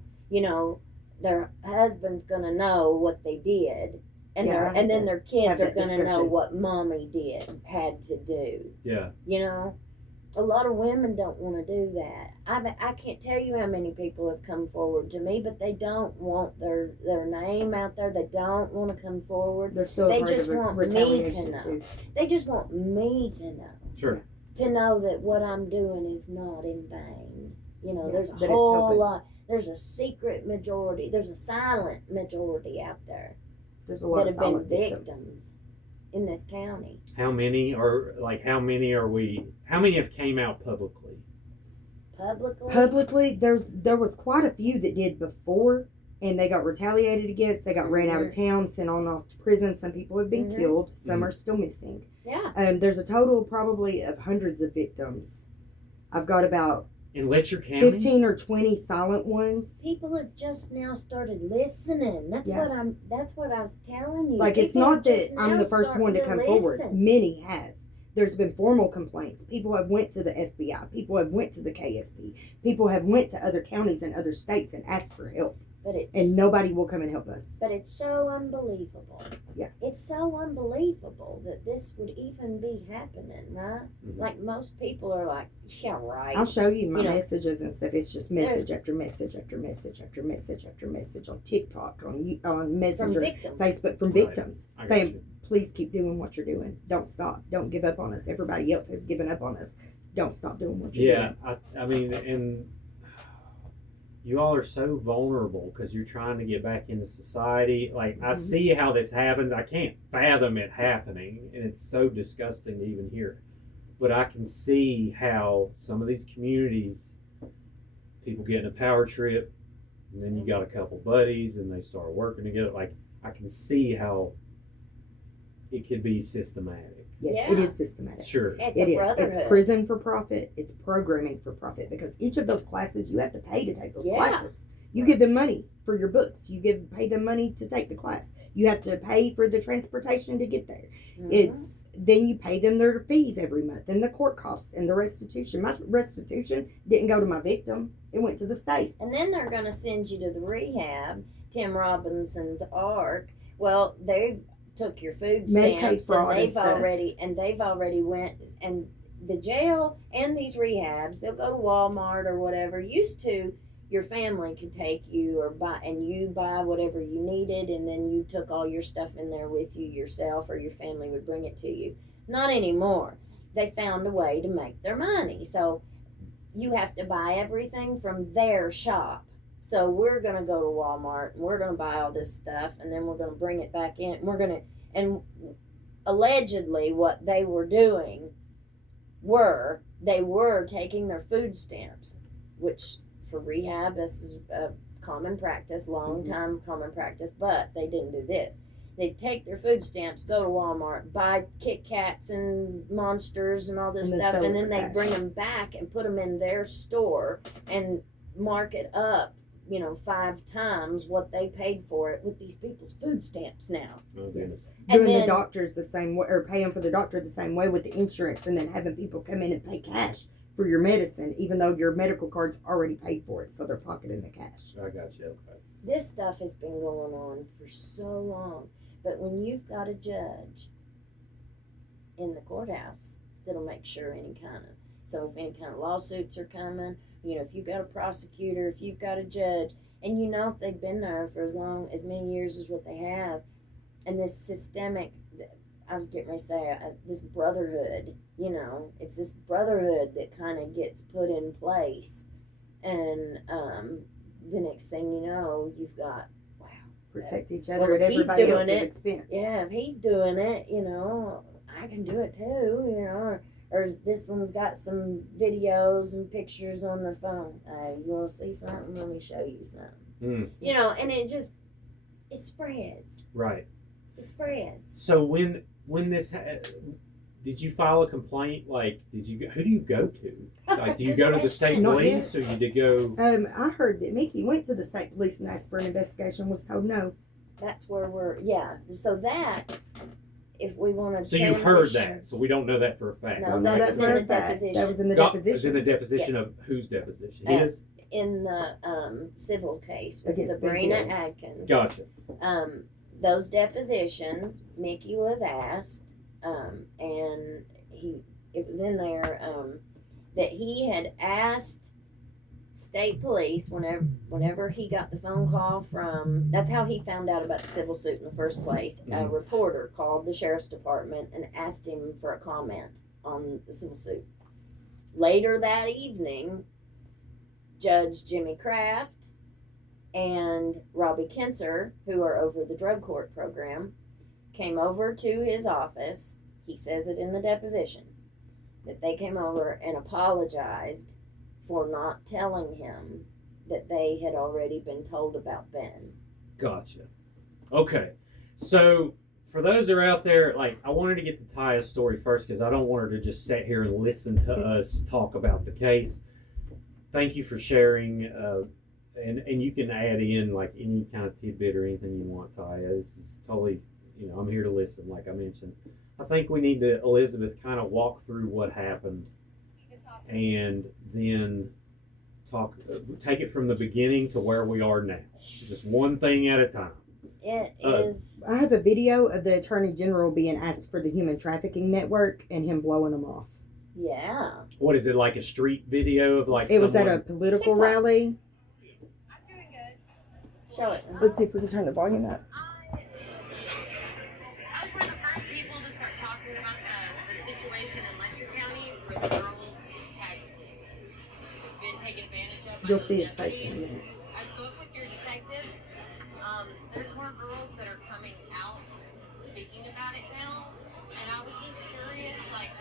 their husband's gonna know what they did, and then their kids are gonna know what mommy had to do. Yeah. A lot of women don't want to do that. I can't tell you how many people have come forward to me, but they don't want their name out there. They don't want to come forward. They just want me to know. Too. They just want me to know. Sure. To know that what I'm doing is not in vain. There's a that whole lot. There's a secret majority. There's a silent majority out there There's a lot that of have been silent victims in this county. How many have came out publicly? Publicly, there was quite a few that did before, and they got retaliated against. They got ran out of town, sent on off to prison. Some people have been killed. Some are still missing. Yeah. There's a total probably of hundreds of victims. I've got about In Letcher County? 15 or 20 silent ones. People have just now started listening. That's what I was telling you. Like, it's People not that just I'm now the first one to come forward. listen. Many have. There's been formal complaints. People have went to the FBI. People have went to the KSP. People have went to other counties and other states and asked for help. And nobody will come and help us. But it's so unbelievable. Yeah. It's so unbelievable that this would even be happening, right? Mhm. Like, most people are like, yeah, right. I'll show you my messages and stuff. It's just message after message after message after message after message on TikTok, on Messenger, From victims. Facebook, from Right. victims I got saying, you. please keep doing what you're doing. Don't stop. Don't give up on us. Everybody else has given up on us. Don't stop doing what you're doing. I mean, and you all are so vulnerable because you're trying to get back into society. Like, I see how this happens. I can't fathom it happening, and it's so disgusting to even hear. But I can see how some of these communities, people get in a power trip, and then you got a couple buddies, and they start working together. Like, I can see how it could be systematic. Yes, it is systematic. Sure. It's It a is. brotherhood. It's prison for profit. It's programming for profit, because each of those classes you have to pay to take those classes. You give them money for your books. You pay them money to take the class. You have to pay for the transportation to get there. Then you pay them their fees every month, and the court costs and the restitution. My restitution didn't go to my victim; it went to the state. And then they're going to send you to the rehab, Tim Robinson's ARC. Well, they took your food stamps, and they've already went, and the jail and these rehabs, they'll go to Walmart or whatever. Used to, your family could take you you buy whatever you needed, and then you took all your stuff in there with you yourself, or your family would bring it to you. Not anymore. They found a way to make their money, so you have to buy everything from their shop. So we're going to go to Walmart, and we're going to buy all this stuff, and then we're going to bring it back in. And allegedly what they were doing they were taking their food stamps, which for rehab this is a common practice, long time common practice, but they didn't do this. They'd take their food stamps, go to Walmart, buy Kit Kats and Monsters and all this And then stuff, sell and it then for they'd cash. bring them back and put them in their store and mark it up, 5 times what they paid for it with these people's food stamps now. Oh, goodness. And Doing then- the doctors the same way, or paying for the doctor the same way with the insurance, and then having people come in and pay cash for your medicine, even though your medical card's already paid for it, so they're pocketing the cash. I got you. Okay. This stuff has been going on for so long. But when you've got a judge in the courthouse that'll make sure if any kind of lawsuits are coming, if you've got a prosecutor, if you've got a judge, and if they've been there for as many years as what they have, and this systemic, I was getting ready to say, this brotherhood, it's this brotherhood that kind of gets put in place, and the next thing you know, you've got, Protect each Well, other if at he's everybody doing else's it, expense. yeah, if he's doing it, I can do it too, or this one's got some videos and pictures on their phone. You want to see something? Let me show you something. And it spreads. Right. It spreads. So when this, did you file a complaint? Like, who do you go to? Like, do you go to the state Not police, or you did go? I heard that Mickey went to the state police and asked for an investigation, was told no. That's where so that, if we want to So you heard that, so we don't know that for a fact. No, No, that that's was in not the a fact. deposition. That was in the It was in deposition. the deposition Yes. of whose deposition? Uh, His? in the civil case with Against Sabrina Ben Fields. Adkins. Gotcha. Those depositions, Mickey was asked, and it was in there that he had asked state police whenever he got the phone call from. That's how he found out about the civil suit in the first place. A Mhm. reporter called the sheriff's department and asked him for a comment on the civil suit. Later that evening, Judge Jimmy Kraft and Robbie Kinser, who are over the drug court program, came over to his office. He says it in the deposition that they came over and apologized for not telling him that they had already been told about Ben. Gotcha. Okay. So for those that are out there, like, I wanted to get to Taya's story first because I don't want her to just sit here and listen to us talk about the case. Thank you for sharing, and you can add in like any kind of tidbit or anything you want, Taya. This is totally, I'm here to listen, like I mentioned. I think we need to, Elizabeth, kind of walk through what happened and then take it from the beginning to where we are now. Just one thing at a time. It is. I have a video of the Attorney General being asked for the Human Trafficking Network and him blowing them off. Yeah. What is it, like a street video of like It was at someone- a political TikTok. rally. I'm doing good. Show it. Let's see if we can turn the volume up. I was one of the first people to start talking about the situation in Letcher County where the girls had been taken advantage of by You'll those see his face deputies. in a minute. I spoke with your detectives. There's more girls that are coming out speaking about it now, and I was just curious, like,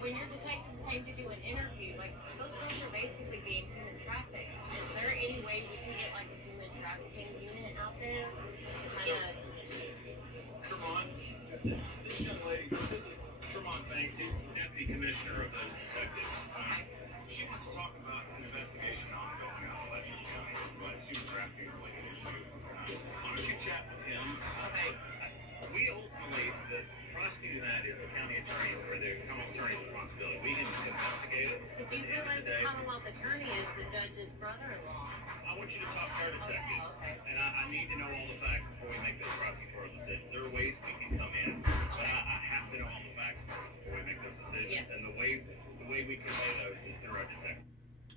when your detectives came to do an interview, like, those girls are basically being human trafficked. Is there any way we can get, like, a human trafficking unit out there to kind of... Tremont, this young lady, this is Tremont Banks. He's deputy commissioner of those detectives. She wants to talk about an investigation ongoing out of Letcher County, but it's human trafficking related issue. Why don't you chat with him? Okay. We ultimately, the prosecuting that is the county attorney or the Commonwealth attorney's responsibility. We can investigate it. But do you realize the Commonwealth attorney is the judge's brother-in-law? I want you to talk to our detectives, Okay. and I need to know all the facts before we make this prosecutorial decision. There are ways we can come in, but I have to know all the facts first before we make those decisions. Yes. And the way we convey those is through our detectives.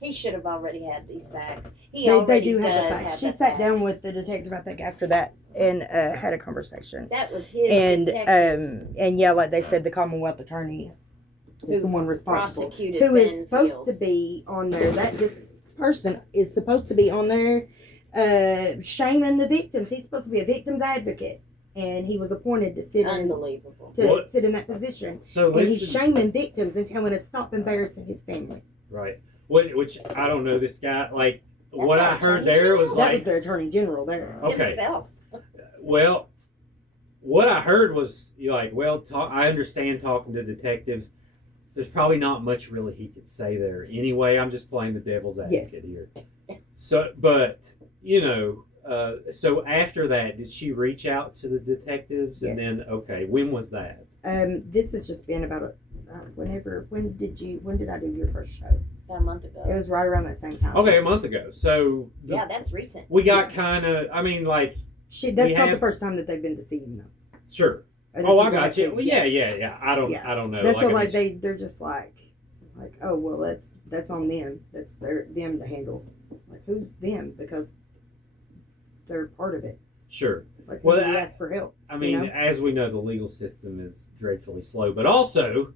He should have already had these facts. He They already do have does the facts. have She the sat down facts. with the detective, I think, after that and had a conversation. That was his And detective and yeah, like they said, the Commonwealth attorney is Who the one responsible. prosecuted Who Ben is supposed Fields. to be on there? This person is supposed to be on there, shaming the victims. He's supposed to be a victim's advocate. and he was appointed to sit Unbelievable. sit in that position. So And he's listen, shaming victims and telling us stop embarrassing his family. right? Which I don't know. This guy, like, That's what our I heard attorney there was general. That like, was the attorney general there. okay. Himself. Well, what I heard was like, well, I understand talking to detectives. There's probably not much really he could say there. Anyway, I'm just playing the devil's advocate here. So, but you know, so after that, did she reach out to the detectives? Yes. And then, okay, when was that? This has just been about when did I do your first show? About a month ago. It was right around that same time. Okay, a month ago. So Yeah, that's recent. we got kind of. I mean, like, That's not the first time that they've been to see him though. sure. Other Oh, I people got like you. him, Well, yeah. I don't know. That's like, what I like mean, they're just like, oh well, that's on them. That's them to handle. Like who's them because they're part of it. Sure. Like Well, who do we ask for help? I mean, know? as we know, the legal system is dreadfully slow, but also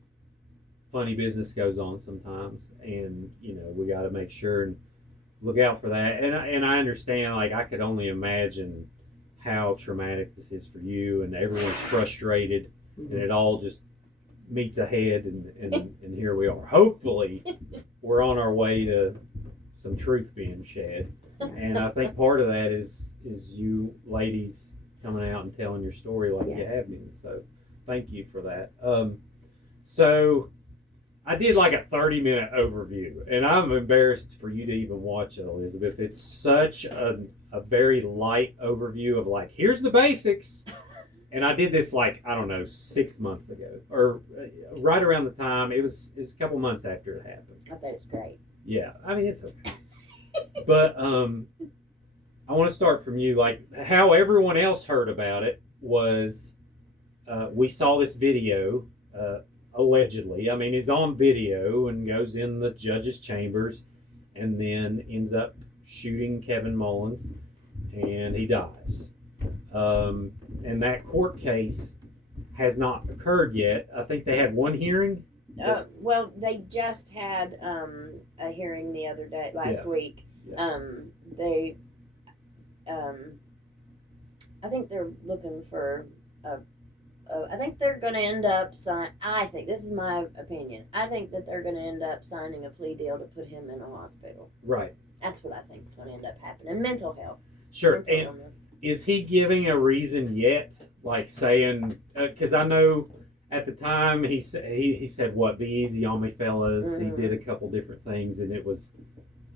funny business goes on sometimes, and you know we got to make sure and look out for that. And I understand, like I could only imagine how traumatic this is for you, and everyone's frustrated, and it all just meets ahead, and here we are. Hopefully, we're on our way to some truth being shed, and I think part of that is you ladies coming out and telling your story like you have been. So, thank you for that. So I did like a 30-minute overview, and I'm embarrassed for you to even watch it, Elizabeth. It's such a very light overview of like, here's the basics. And I did this like, I don't know, 6 months ago, or right around the time, it was a couple months after it happened. I bet it's great. Yeah, I mean, it's okay. But I want to start from you. Like, how everyone else heard about it was we saw this video, allegedly. I mean, he's on video and goes in the judge's chambers and then ends up shooting Kevin Mullins, and he dies. And that court case has not occurred yet. I think they had one hearing. Well, they just had a hearing the other day, last week. Yeah. They, I think they're looking for I think they're going to end up I think, this is my opinion, I think that they're going to end up signing a plea deal to put him in a hospital. Right. That's what I think is going to end up happening. Mental health. Sure. Mental And illness. is he giving a reason yet? Like saying, because I know at the time he said, what, be easy on me, fellas. Mm-hmm. He did a couple different things, and it was,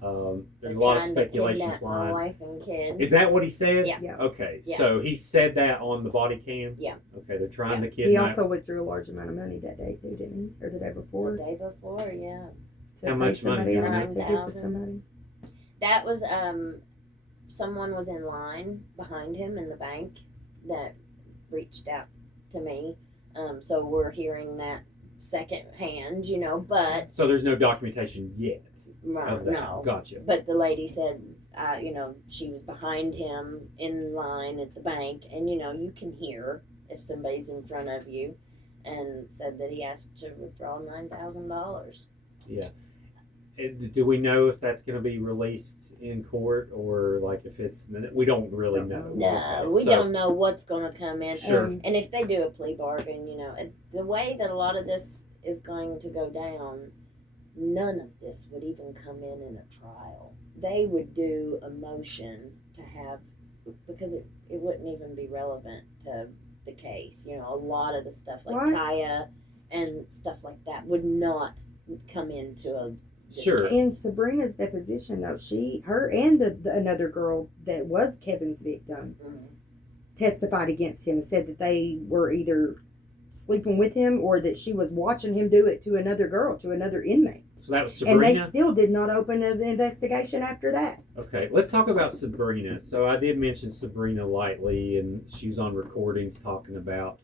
there's a lot of speculation trying to kidnap my flying. wife and kids. Is that what he said? Yeah. Okay, Yeah. so he said that on the body cam? Yeah. Okay, they're trying to He kidnap. also withdrew a large amount of money that day too, didn't he? Or the day before? The day before, yeah. To How pay much money? somebody else, to give to $9,000. somebody. That was someone was in line behind him in the bank that reached out to me. So we're hearing that second hand, but So there's no documentation yet of that. no. Gotcha. But the lady said, she was behind him in line at the bank, and you can hear if somebody's in front of you, and said that he asked to withdraw $9,000. Yeah. Do we know if that's going to be released in court, or like if it's? We don't really know. No, Okay, we so- don't know what's going to come in. Sure. And if they do a plea bargain, the way that a lot of this is going to go down, none of this would even come in a trial. They would do a motion to have, because it wouldn't even be relevant to the case. A lot of the stuff like What? Taya and stuff like that would not come into this Sure. case. In Sabrina's deposition, though, her and another girl that was Kevin's victim Mhm. testified against him and said that they were either sleeping with him or that she was watching him do it to another girl, to another inmate. So that was And they Sabrina. still did not open an investigation after that. Okay, let's talk about Sabrina. So I did mention Sabrina lightly, and she was on recordings talking about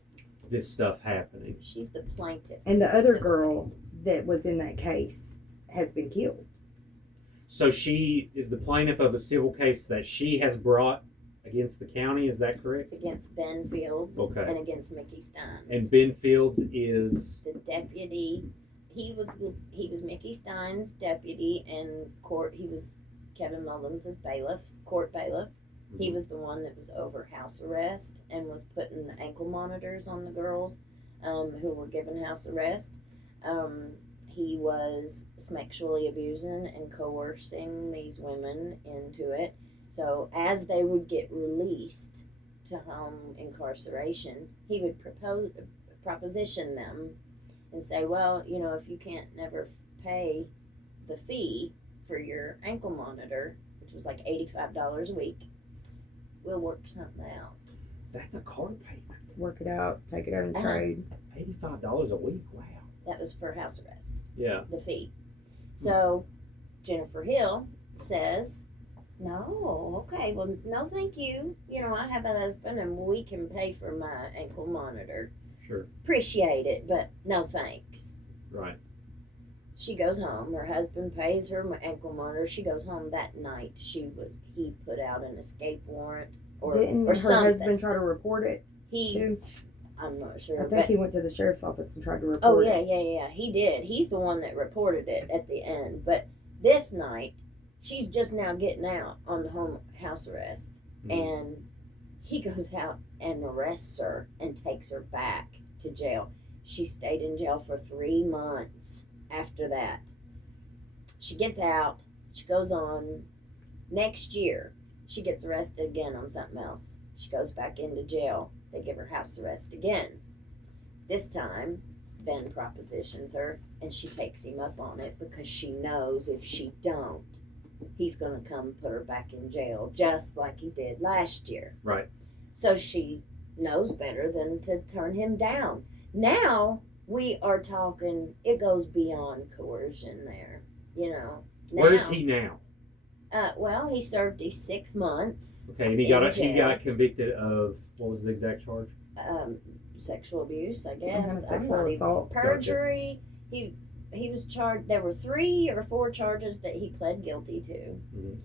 this stuff happening. She's the plaintiff. And the in other civil girl case. that was in that case has been killed. So she is the plaintiff of a civil case that she has brought against the county. Is that correct? It's against Ben Fields Okay. and against Mickey Steins. And Ben Fields is the deputy. He was Mickey Stein's deputy, and he was Kevin Mullins' bailiff, court bailiff. He was the one that was over house arrest and was putting ankle monitors on the girls who were given house arrest. He was sexually abusing and coercing these women into it. So as they would get released to home incarceration, he would proposition them and say, well, you know, if you can't never pay the fee for your ankle monitor, which was like $85 a week, we'll work something out. That's a car payment. Work it out, take it out and Uh-huh. trade. $85 a week. Wow. That was for house arrest, Yeah. the fee. So Jennifer Hill says, no, okay, well, no, thank you. You know, I have a husband and we can pay for my ankle monitor. Sure. Appreciate it, but no thanks. Right. She goes home. Her husband pays her ankle monitor. She goes home that night. He put out an escape warrant Didn't or her something. husband try to report it He, too? I'm not sure. I think but, he went to the sheriff's office and tried to report oh it. yeah. He did. He's the one that reported it at the end. But this night, she's just now getting out on the home house arrest, and he goes out and arrests her and takes her back to jail. She stayed in jail for 3 months. After that, she gets out. She goes on. Next year, she gets arrested again on something else. She goes back into jail. They give her house arrest again. This time, Ben propositions her, and she takes him up on it because she knows if she don't, he's going to come put her back in jail, just like he did last year. Right. So she knows better than to turn him down. Now, we are talking, it goes beyond coercion there, you know. Now, Where is he now? Well, he served his 6 months. Okay, and he got convicted of, what was the exact charge? Sexual abuse, I guess. Some kind of I'm sexual not even- assault. Perjury. He was charged. There were 3 or 4 charges that he pled guilty to. Mhm.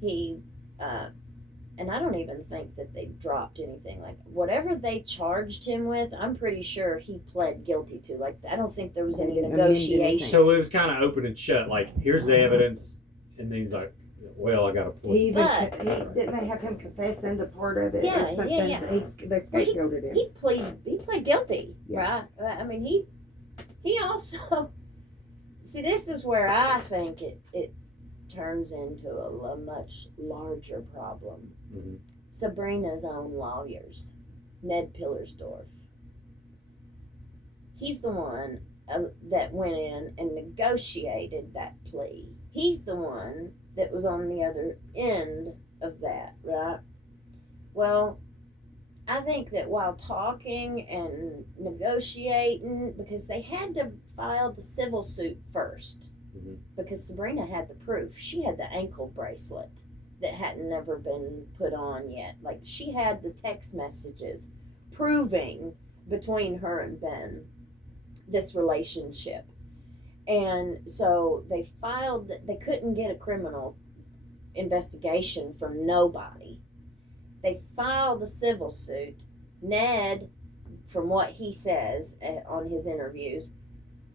He, and I don't even think that they dropped anything. Like whatever they charged him with, I'm pretty sure he pled guilty to. Like I don't think there was They any didn't amend anything. negotiation. So it was kind of open and shut. Like, here's the evidence, and then he's like, well, I got to He play. even But- didn't they have him confess into part of it Yeah, or something? yeah. They scapegoated him. He pled guilty, Yeah. right? I mean, he also see. This is where I think it turns into a much larger problem. Mhm. Sabrina's own lawyers, Ned Pillersdorf. He's the one that went in and negotiated that plea. He's the one that was on the other end of that, right? Well, I think that while talking and negotiating, because they had to file the civil suit first, Mhm. because Sabrina had the proof. She had the ankle bracelet that hadn't never been put on yet. Like she had the text messages proving between her and Ben this relationship. And so they couldn't get a criminal investigation from nobody. They filed the civil suit. Ned, from what he says on his interviews,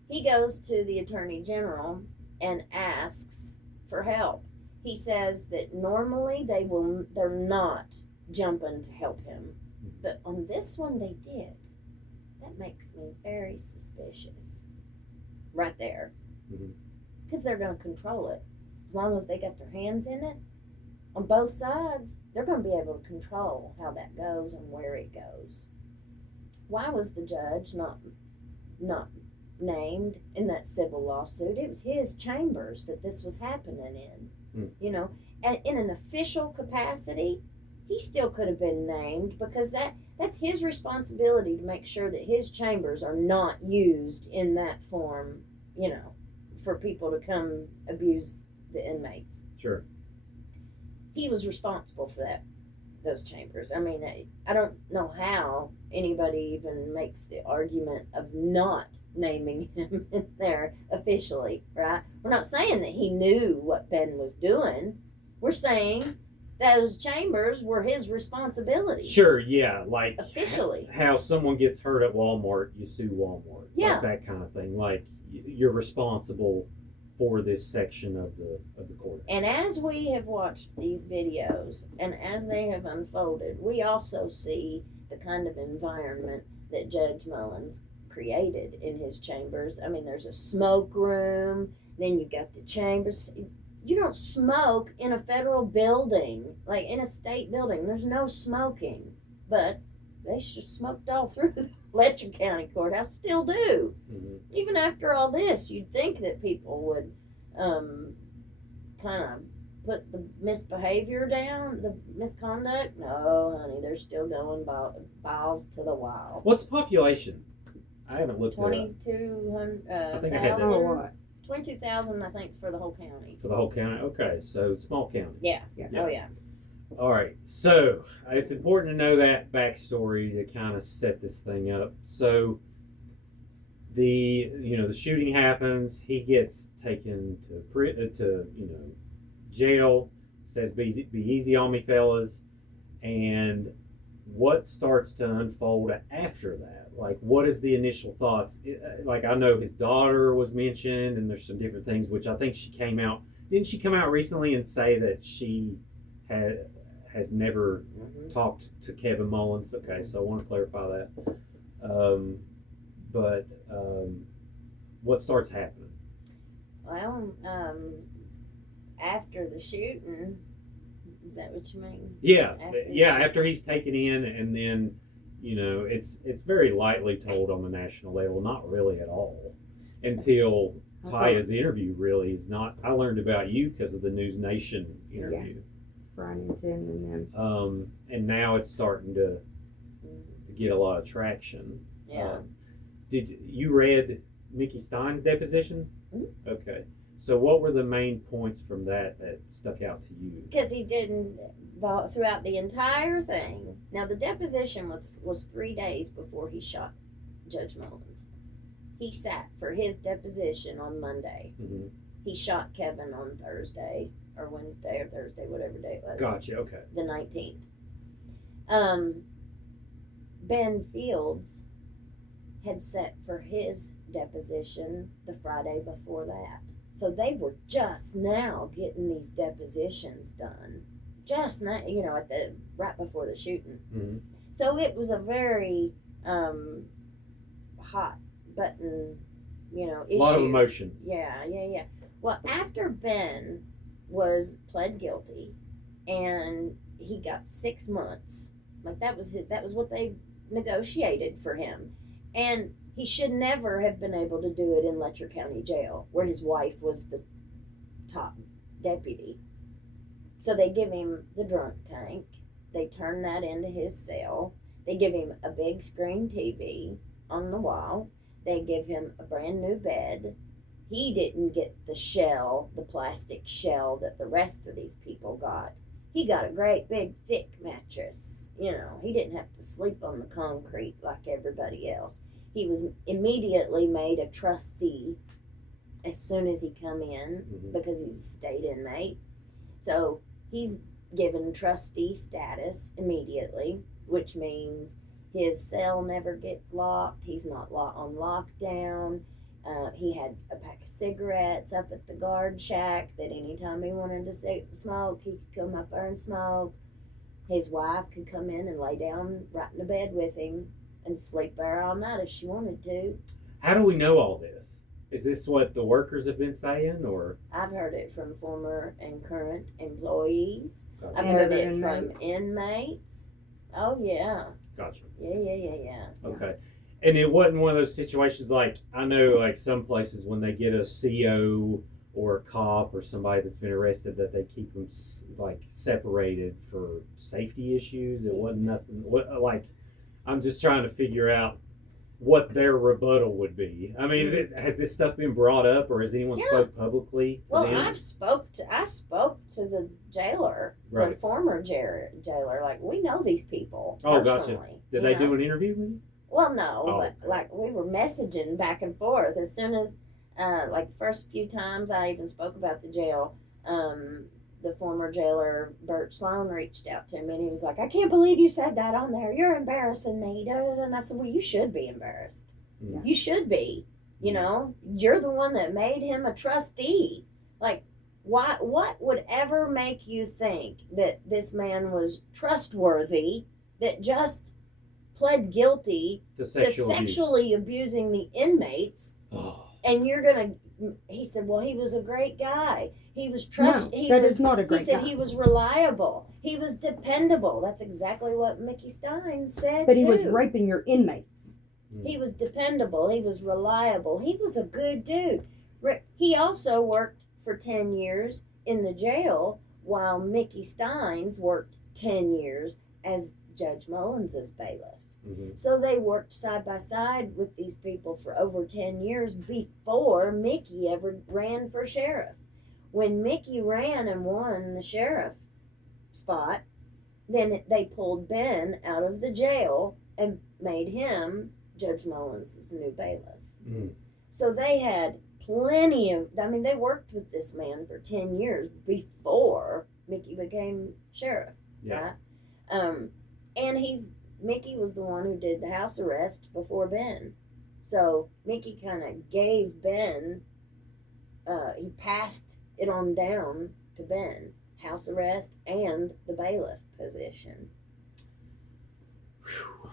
he goes to the attorney general and asks for help. He says that normally they're not jumping to help him, but on this one they did. That makes me very suspicious. Right there. Mhm. Because they're going to control it. As long as they got their hands in it, on both sides, they're going to be able to control how that goes and where it goes. Why was the judge not named in that civil lawsuit? It was his chambers that this was happening in. You know, and in an official capacity, he still could have been named because that's his responsibility to make sure that his chambers are not used in that form, you know, for people to come abuse the inmates. Sure. He was responsible for those chambers. I mean, I don't know how anybody even makes the argument of not naming him in there officially, right? We're not saying that he knew what Ben was doing. We're saying those chambers were his responsibility. Sure, yeah. Like, Officially. how someone gets hurt at Walmart, you sue Walmart. Yeah. Like that kind of thing. Like, you're responsible for this section of the court. And as we have watched these videos and as they have unfolded, we also see the kind of environment that Judge Mullins created in his chambers. I mean, there's a smoke room, then you got the chambers. You don't smoke in a federal building, like in a state building. There's no smoking, but they should smoked all through the Letcher County Courthouse, still do. Mm-hmm. Even after all this, you'd think that people would kind of put the misbehavior down, the misconduct. No, honey, they're still going balls to the wall. What's the population? I haven't looked at it. 22,000. I think I had that. Oh, what? 22,000, I think, for the whole county. For the whole county? Okay, so small county. Yeah. Yeah. Oh, yeah. All right, so it's important to know that backstory to kind of set this thing up. So the shooting happens. He gets taken to jail. Says be easy on me, fellas. And what starts to unfold after that? Like, what is the initial thoughts? Like, I know his daughter was mentioned, and there's some different things, which I think she came out. Didn't she come out recently and say that she has never talked to Kevin Mullins? Okay, so I want to clarify that. But what starts happening? Well, after the shooting, is that what you mean? Yeah, After after he's taken in, and then it's very lightly told on the national level, not really at all, until Taya's interview really is not. I learned about you because of the News Nation interview. Bryanton and them. And now it's starting to get a lot of traction. Yeah. Did you read Mickey Stein's deposition? Mm-hmm. Okay. So what were the main points from that stuck out to you? Because he didn't, throughout the entire thing. Now, the deposition was 3 days before he shot Judge Mullins. He sat for his deposition on Monday. Mm-hmm. He shot Kevin on Thursday, or Wednesday, or Thursday, whatever day it was. Gotcha, okay. The 19th. Ben Fields had set for his deposition the Friday before that. So they were just now getting these depositions done. Just now, right before the shooting. Mm-hmm. So it was a very hot button, issue. A lot of emotions. Yeah. Well, after Ben was pled guilty, and he got 6 months, like that was what they negotiated for him, and he should never have been able to do it in Letcher County Jail, where his wife was the top deputy. So they give him the drunk tank. They turn that into his cell. They give him a big screen TV on the wall. They give him a brand new bed. He didn't get the plastic shell that the rest of these people got. He got a great big thick mattress. He didn't have to sleep on the concrete like everybody else. He was immediately made a trustee as soon as he come in, because he's a state inmate. So he's given trustee status immediately, which means his cell never gets locked. He's not on lockdown. He had a pack of cigarettes up at the guard shack that anytime he wanted to smoke, he could come up there and smoke. His wife could come in and lay down right in the bed with him and sleep there all night if she wanted to. How do we know all this? Is this what the workers have been saying, or? I've heard it from former and current employees. Gotcha. I've And heard other it inmates. from inmates. Oh, yeah. Gotcha. Yeah. Okay. And it wasn't one of those situations like, I know like some places when they get a CO or a cop or somebody that's been arrested, that they keep them like separated for safety issues. It wasn't nothing. I'm just trying to figure out what their rebuttal would be. I mean, has this stuff been brought up, or has anyone spoke publicly to Well, them? I spoke to the jailer, Right. the former jailer. Like, we know these people Oh, personally. gotcha. Did they do an interview with you? Well, no, Oh. but like we were messaging back and forth as soon as, like the first few times I even spoke about the jail. The former jailer Bert Sloan reached out to me and he was like, "I can't believe you said that on there. You're embarrassing me." And I said, "Well, you should be embarrassed. Yeah. You should be. You know, you're the one that made him a trustee. Like, what would ever make you think that this man was trustworthy that just pled guilty To to sexual abuse. sexually abusing the inmates? Oh. And you're gonna, he said, well, he was a great guy. He was No, that is not a great He said guy. he was reliable. He was dependable. That's exactly what Mickey Stein said. But he too. was raping your inmates. He was dependable. He was reliable. He was a good dude. He also worked for 10 years in the jail while Mickey Steins worked 10 years as Judge Mullins' bailiff. Mm-hmm. So they worked side by side with these people for over 10 years before Mickey ever ran for sheriff. When Mickey ran and won the sheriff spot, then they pulled Ben out of the jail and made him Judge Mullins' new bailiff. Mm. So they had plenty of, they worked with this man for 10 years before Mickey became sheriff. Yeah. Right? And Mickey was the one who did the house arrest before Ben. So Mickey kind of gave Ben, he passed it on down to Ben, house arrest and the bailiff position. Whew.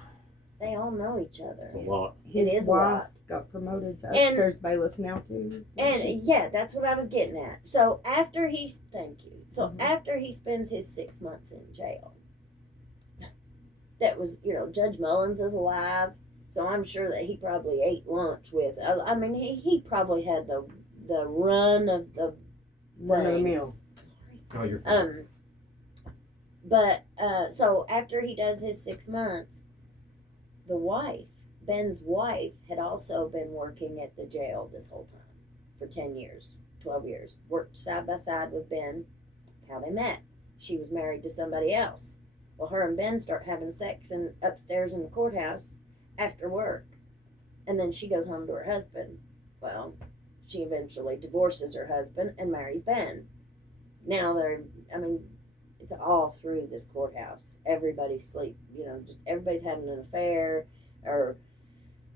They all know each other. It's a lot. His is a wife lot. got promoted to And- upstairs bailiff now too. And yeah, that's what I was getting at. So after thank you. So Mhm. after he spends his 6 months in jail, that was, Judge Mullins is alive. So I'm sure that he probably ate lunch with. He probably had the run of the run of the thing. mill. Oh, you're fine. But so after he does his 6 months, Ben's wife, had also been working at the jail this whole time for 10 years, 12 years. Worked side by side with Ben. That's how they met. She was married to somebody else. Well, her and Ben start having sex upstairs in the courthouse after work. And then she goes home to her husband. Well, she eventually divorces her husband and marries Ben. Now it's all through this courthouse. Everybody's just everybody's having an affair, or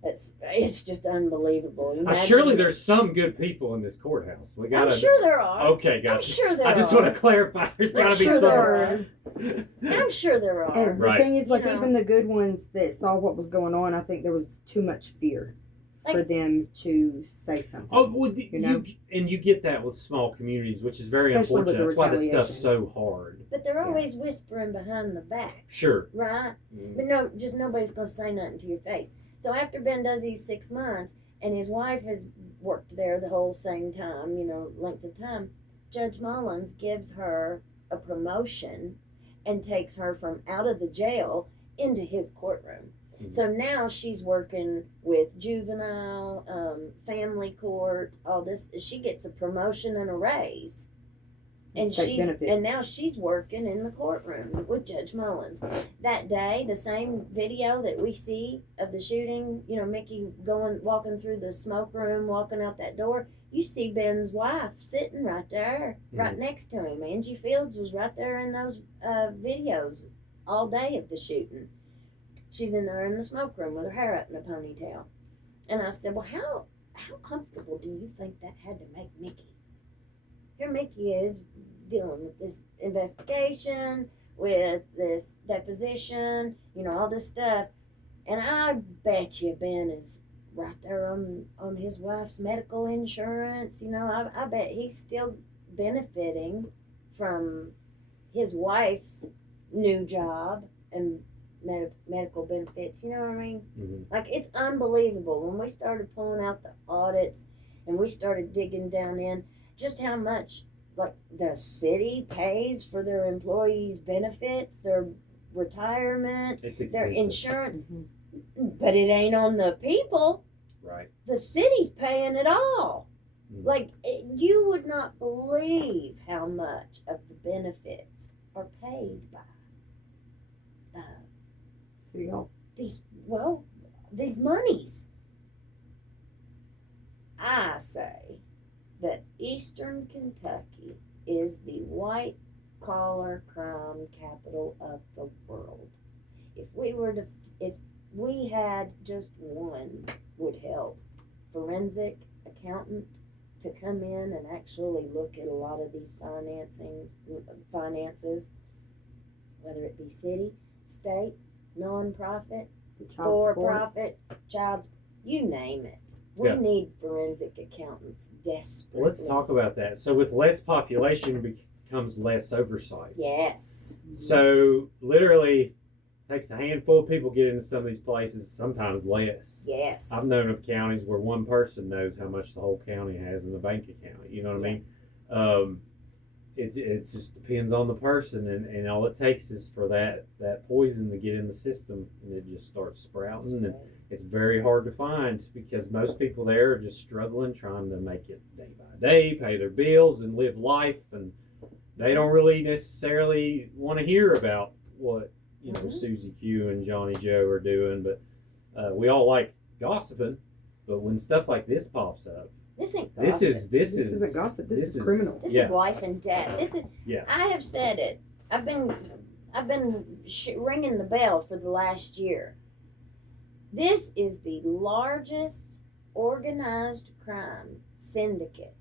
it's just unbelievable. Surely there's some good people in this courthouse. We gotta. I'm sure there are. Okay, I'm gotcha. sure there I just are. want to clarify. There's I'm got to be sure some. there I'm sure there are. And the Right. thing is, like, You know. even the good ones that saw what was going on, I think there was too much fear for Like- them to say something. Oh, well, know? you get that with small communities, which is very Especially with unfortunate. the That's why this retaliation. stuff's so hard. But they're always whispering behind the back. Sure. Right? Mm. But nobody's going to say nothing to your face. So after Ben does these 6 months, and his wife has worked there the whole same time, length of time, Judge Mullins gives her a promotion and takes her from out of the jail into his courtroom. Mhm. So now she's working with juvenile, family court, all this. She gets a promotion and a raise. And State benefits. now she's working in the courtroom with Judge Mullins. That day, the same video that we see of the shooting, Mickey walking through the smoke room, walking out that door, you see Ben's wife sitting right there, right next to him. Angie Fields was right there in those videos all day of the shooting. She's in there in the smoke room with her hair up in a ponytail. And I said, well, how comfortable do you think that had to make Mickey? Here Mickey is dealing with this investigation, with this deposition, all this stuff. And I bet you Ben is right there on his wife's medical insurance. I bet he's still benefiting from his wife's new job and medical benefits. You know what I mean? Mm-hmm. Like, it's unbelievable. When we started pulling out the audits and we started digging down in, just how much like the city pays for their employees' benefits, their retirement, It's their expensive. insurance, Mhm. but it ain't on the people. Right. The city's paying it all. Mhm. Like, you would not believe how much of the benefits are paid by City Hall. these monies. I say that Eastern Kentucky is the white collar crime capital of the world. If we had just one would help. forensic accountant to come in and actually look at a lot of these finances, whether it be city, state, non-profit, for-profit, you name it. We Yeah. need forensic accountants desperately. Let's talk about that. So with less population becomes less oversight. Yes. So literally takes a handful of people get into some of these places, sometimes less. Yes. I've known of counties where one person knows how much the whole county has in the bank account. You know what I mean? It just depends on the person, and all it takes is for that poison to get in the system, and it just starts sprouting. And it's very hard to find because most people there are just struggling, trying to make it day by day, pay their bills, and live life, and they don't really necessarily want to hear about what Susie Q and Johnny Joe are doing. But we all like gossiping, but when stuff like this pops up, this ain't gossip. This isn't gossip. This is criminal. This is life and death. This is. Yeah. I have said it. I've been ringing the bell for the last year. This is the largest organized crime syndicate.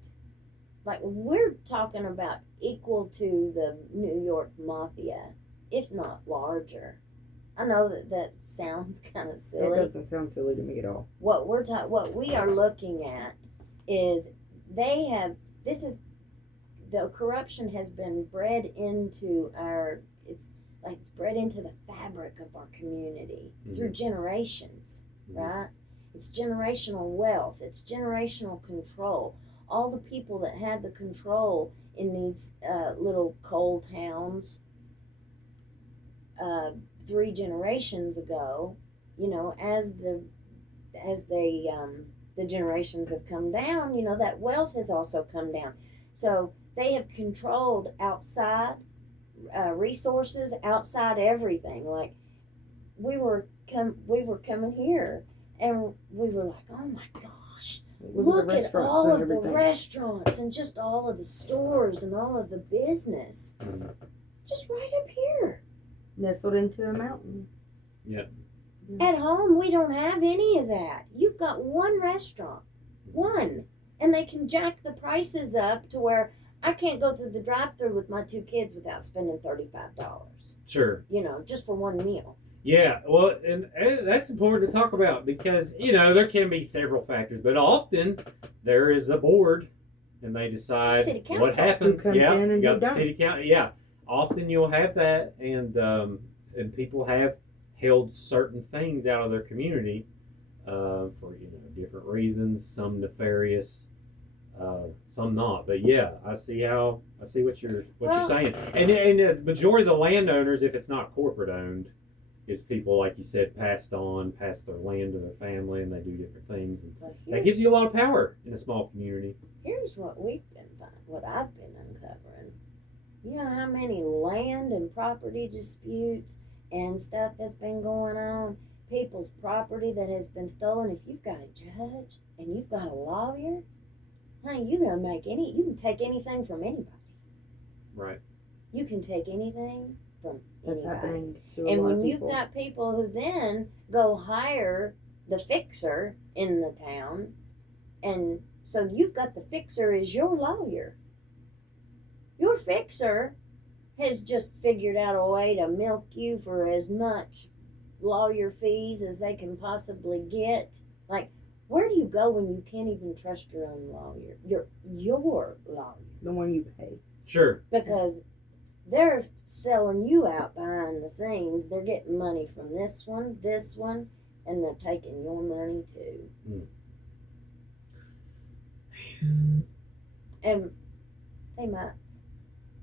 Like, we're talking about equal to the New York Mafia, if not larger. I know that sounds kind of silly. It doesn't sound silly to me at all. What we are looking at is the corruption has been bred into it's bred into the fabric of our community through generations, right? It's generational wealth, it's generational control. All the people that had the control in these little coal towns 3 generations ago, as the generations have come down, that wealth has also come down. So they have controlled outside resources, outside everything. Like we were coming here, and we were like, oh my gosh, look at all of the restaurants and just all of the stores and all of the business, just right up here, nestled into a mountain. Yeah. At home, we don't have any of that. You've got one restaurant, and they can jack the prices up to where I can't go through the drive-thru with my 2 kids without spending $35. Sure. Just for one meal. Yeah, well, and that's important to talk about because, there can be several factors, but often there is a board and they decide what happens. You got the city council. Yeah, often you'll have that, and people have held certain things out of their community for different reasons. Some nefarious, some not. But yeah, I see what you're saying. And the majority of the landowners, if it's not corporate owned, is people, like you said, passed their land to their family, and they do different things, and that gives you a lot of power in a small community. Here's what I've been uncovering. You know how many land and property disputes and stuff has been going on? People's property that has been stolen. If you've got a judge and you've got a lawyer, honey, you can take anything from anybody. Right. You can take anything from That's anybody. happening to a And lot when of you've people. got people who then go hire the fixer in the town, and so you've got the fixer as your lawyer. Your fixer has just figured out a way to milk you for as much lawyer fees as they can possibly get. Like, where do you go when you can't even trust your own lawyer? Your lawyer. The one you pay. Sure. Because they're selling you out behind the scenes. They're getting money from this one, and they're taking your money too. And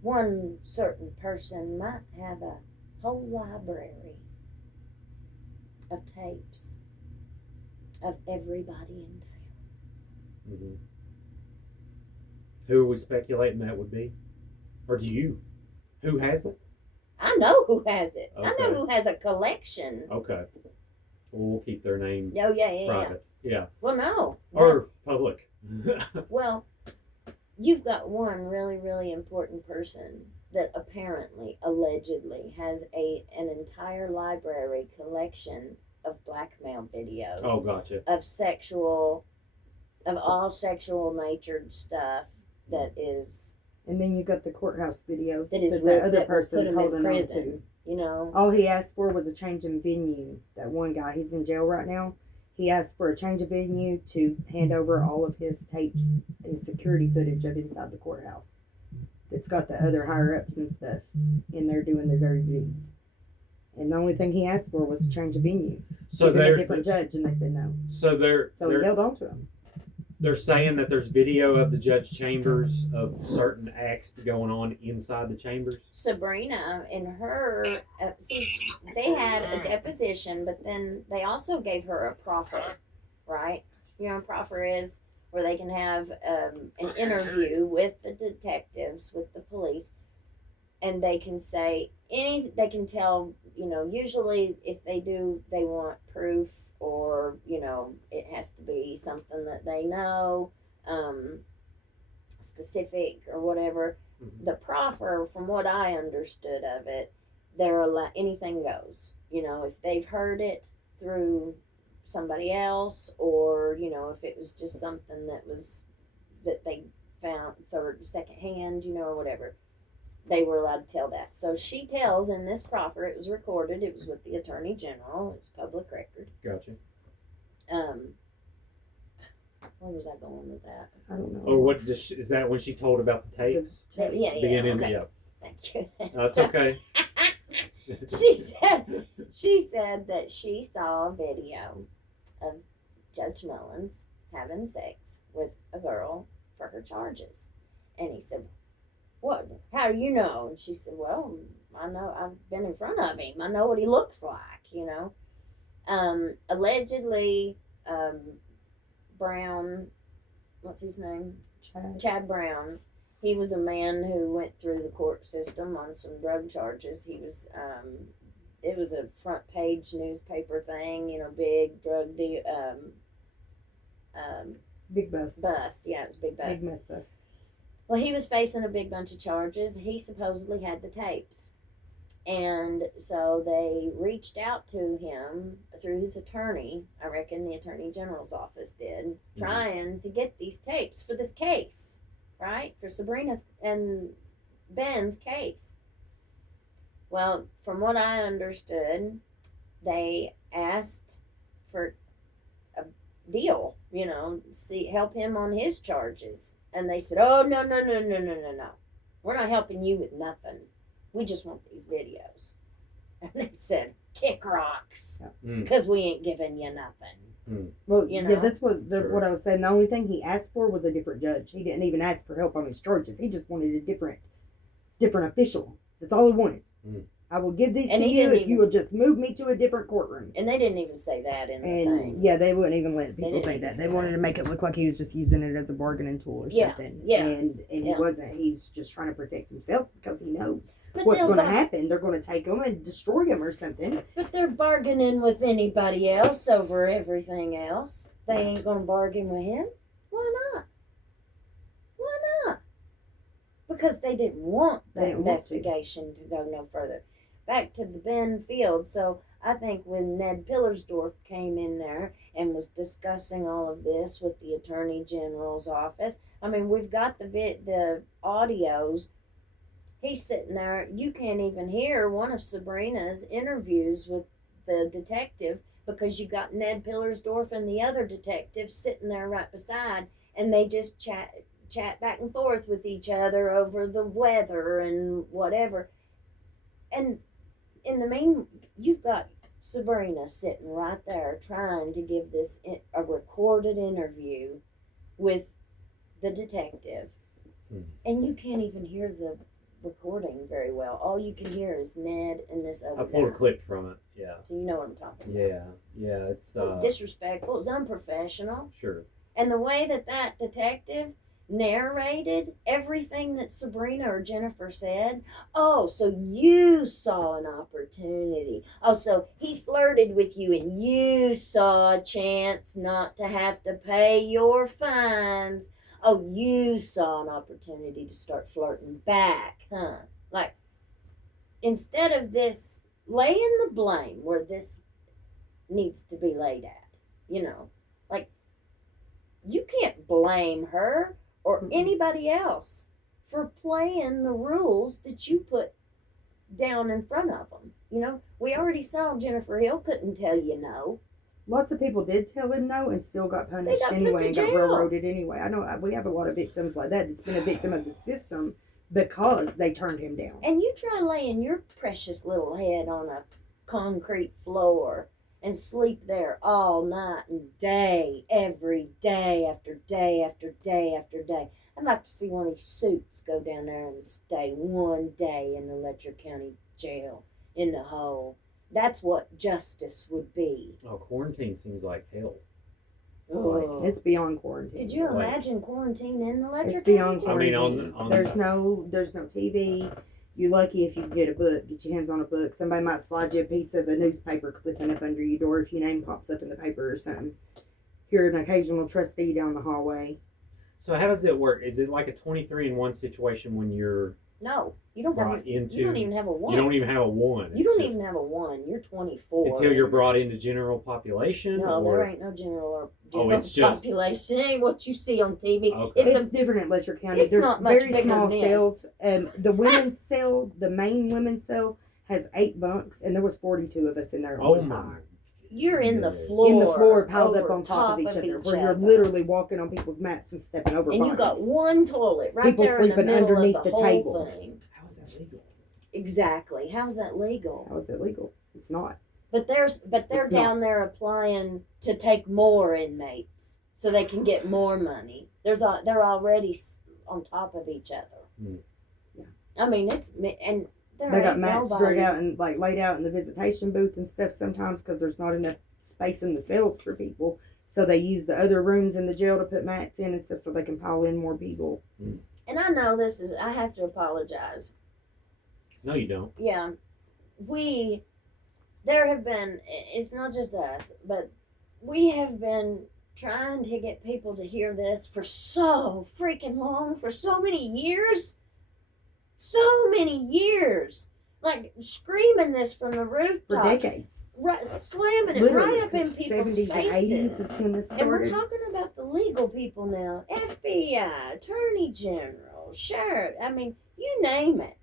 one certain person might have a whole library of tapes of everybody in town. Mm-hmm. Who are we speculating that would be? Or do you? Who has it? I know who has it. Okay. I know who has a collection. Okay. Well, we'll keep their name Oh, yeah. private. Yeah. Well, no. Or public. Well, you've got one really, really important person that allegedly has an entire library collection of blackmail videos. Oh, gotcha. Of sexual of all sexual natured stuff that is, And then you got the courthouse videos that is that real, the other that will put person's him in holding on prison. to. You know, All he asked for was a change in venue. That one guy, he's in jail right now. He asked for a change of venue to hand over all of his tapes, his security footage of inside the courthouse. It's got the other higher ups and stuff in there doing their dirty deeds. And the only thing he asked for was a change of venue. So Give him a they're different judge, and they said no. so they're So he they're, held on to him. they're saying that there's video of the judge chambers of certain acts going on inside the chambers. Sabrina and her, see, they had a deposition, but then they also gave her a proffer, right? You know what a proffer is? Where they can have an interview with the detectives, with the police, and they can say they can tell, you know, usually if they want proof, or, you know, it has to be something that they know, specific or whatever. Mhm. The proffer, from what I understood of it, anything goes. You know, if they've heard it through somebody else, or, you know, if it was just something that they found second hand, you know, or whatever, they were allowed to tell that. So she tells in this proffer, it was recorded, it was with the Attorney General, it was public record. Gotcha. Where was I going with that? I don't know. Or what is that when she told about the tapes? Yeah, Beginning, okay. yeah. Thank you. That's So, okay. she said that she saw a video of Judge Mullins having sex with a girl for her charges. And he said, "What? How do you know?" And she said, "Well, I know, I've been in front of him. I know what he looks like, you know." Allegedly, Brown, what's his name? Chad Brown. He was a man who went through the court system on some drug charges. He was, it was a front page newspaper thing, you know, big drug deal, Big bust. bust. Yeah, it was a big bust. Big meth bust. Well, he was facing a big bunch of charges. He supposedly had the tapes. And so they reached out to him through his attorney. I reckon the Attorney General's office did, trying to get these tapes for this case, right? For Sabrina's and Ben's case. Well, from what I understood, they asked for a deal, you know, help him on his charges. And they said, "Oh, no. We're not helping you with nothing. We just want these videos." And they said, "Kick rocks, because we ain't giving you nothing." Well, You yeah, know? that's what Sure. what I was saying. The only thing he asked for was a different judge. He didn't even ask for help on his charges. He just wanted a different official. That's all he wanted. I will give these And to he you didn't if you even- will just move me to a different courtroom. And they didn't even say that in the And thing. yeah, they wouldn't even let They people didn't think even that. say They wanted that. to make it look like he was just using it as a bargaining tool or Yeah, something. yeah, And he yeah. wasn't. He's just trying to protect himself because he knows But what's they'll going to bar- happen. They're going to take him and destroy him or something. But they're bargaining with anybody else over everything else. They ain't gonna bargain with him. Why not? Why not? Because they didn't want They that didn't want to. investigation to go no further. Back to the Ben Field. So I think when Ned Pillersdorf came in there and was discussing all of this with the Attorney General's office, I mean, we've got the audios. He's sitting there. You can't even hear one of Sabrina's interviews with the detective because you got Ned Pillersdorf and the other detective sitting there right beside, and they just chat back and forth with each other over the weather and whatever. And in the you've got Sabrina sitting right there trying to give this a recorded interview with the detective, and you can't even hear the recording very well. All you can hear is Ned and this other I pulled a guy. clip from it. Yeah. So you know what I'm talking about. Yeah. It's It was disrespectful. It was unprofessional. sure. And the way that detective narrated everything that Sabrina or Jennifer said. "Oh, so you saw an opportunity. Oh, so he flirted with you and you saw a chance not to have to pay your fines. Oh, you saw an opportunity to start flirting back, huh?" Like, instead of this, laying the blame where this needs to be laid at, you know, like, you can't blame her or Mm-mm. anybody else for playing the rules that you put down in front of them. You know, we already saw Jennifer Hill couldn't tell you no. Lots of people did tell him no and still got punished got put anyway to and got jail. railroaded anyway. I know we have a lot of victims like that. It's been a victim of the system because they turned him down. And you try laying your precious little head on a concrete floor and sleep there all night and day, every day after day after day after day. I'd like to see one of these suits go down there and stay one day in the Letcher County Jail in the hole. That's what justice would be. Oh, quarantine seems like hell. Oh. It's beyond quarantine. Could you Like- imagine quarantine in the Letcher It's County beyond Jail? I mean, quarantine. on- there's no TV. You're lucky if you can get a book, get your hands on a book. Somebody might slide you a piece of a newspaper clipping up under your door if your name pops up in the paper or something. Hear an occasional trustee down the hallway. So how does it work? Is it like a 23-1 situation when you're No, you don't have. brought into? You don't even have a one. You don't even have a one. You don't It's even just have a one. You're 24. until you're brought into general population. No, or, there ain't no general or Oh, general it's just- population. It ain't what you see on TV. Okay. It's It's different at Letcher County. it's There's not much very bigger small than cells. The women's cell, the main women's cell, has 8 bunks, and there was 42 of us in there at Oh one my! time. you're in the goodness. floor. In the floor, piled up over on top of each other, where you're other. literally walking on people's mats and stepping over And you got bodies. one toilet right People there in the sleeping middle underneath of the the whole table. thing. How is that legal? Exactly. How's that legal? How is it legal? It's not. But they're It's down there applying to take more inmates so they can get more money. They're already on top of each other. Hmm. Yeah. I mean, and there They got ain't mats nobody. drug out and like laid out in the visitation booth and stuff sometimes because there's not enough space in the cells for people. So they use the other rooms in the jail to put mats in and stuff so they can pile in more people. And I know I have to apologize. No, you don't. Yeah, there have been, it's not just us, but we have been trying to get people to hear this for so freaking long, for so many years. So many years. Like screaming this from the For rooftop. decades. Right, slamming it Literally right up in since people's 70s and 80s faces. is when this And we're started. talking about the legal people now. FBI, Attorney General, Sheriff. I mean, you name it.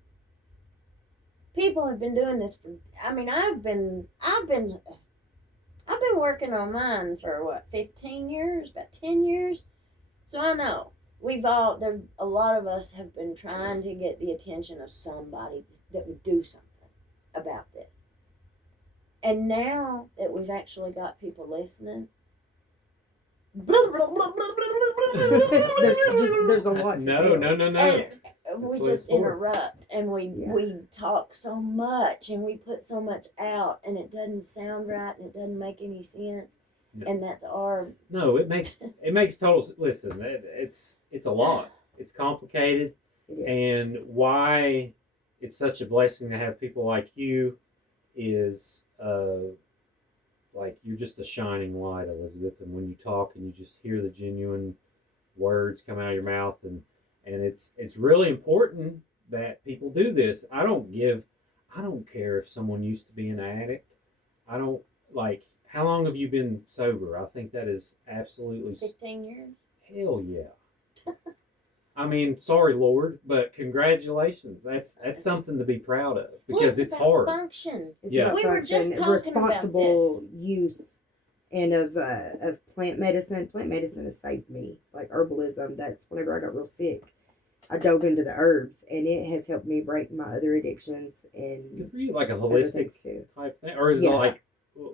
People have been doing this for. I mean, I've been working on mine for what, 15 years, about 10 years. So I know a lot of us have been trying to get the attention of somebody that would do something about this. And now that we've actually got people listening, there's a lot to tell. No. and we That's what it's just for. interrupt and we Yeah. talk so much and we put so much out and it doesn't sound right and it doesn't make any sense. No. And that's our No, it makes total. Listen, it's a lot. It's complicated, It is. and why it's such a blessing to have people like you is like you're just a shining light, Elizabeth. And when you talk and you just hear the genuine words come out of your mouth, and it's really important that people do this. I don't care if someone used to be an addict. I don't like. How long have you been sober? I think that is absolutely 15 years. hell yeah. I mean, sorry, Lord, but congratulations. That's something to be proud of because it's about hard. Function. It's Yeah. about We were just function, talking about responsible use and of plant medicine. Plant medicine has saved me. Like herbalism, that's whenever I got real sick, I dove into the herbs and it has helped me break my other addictions Good and for you, like a other holistic things too. type thing, or is Yeah. it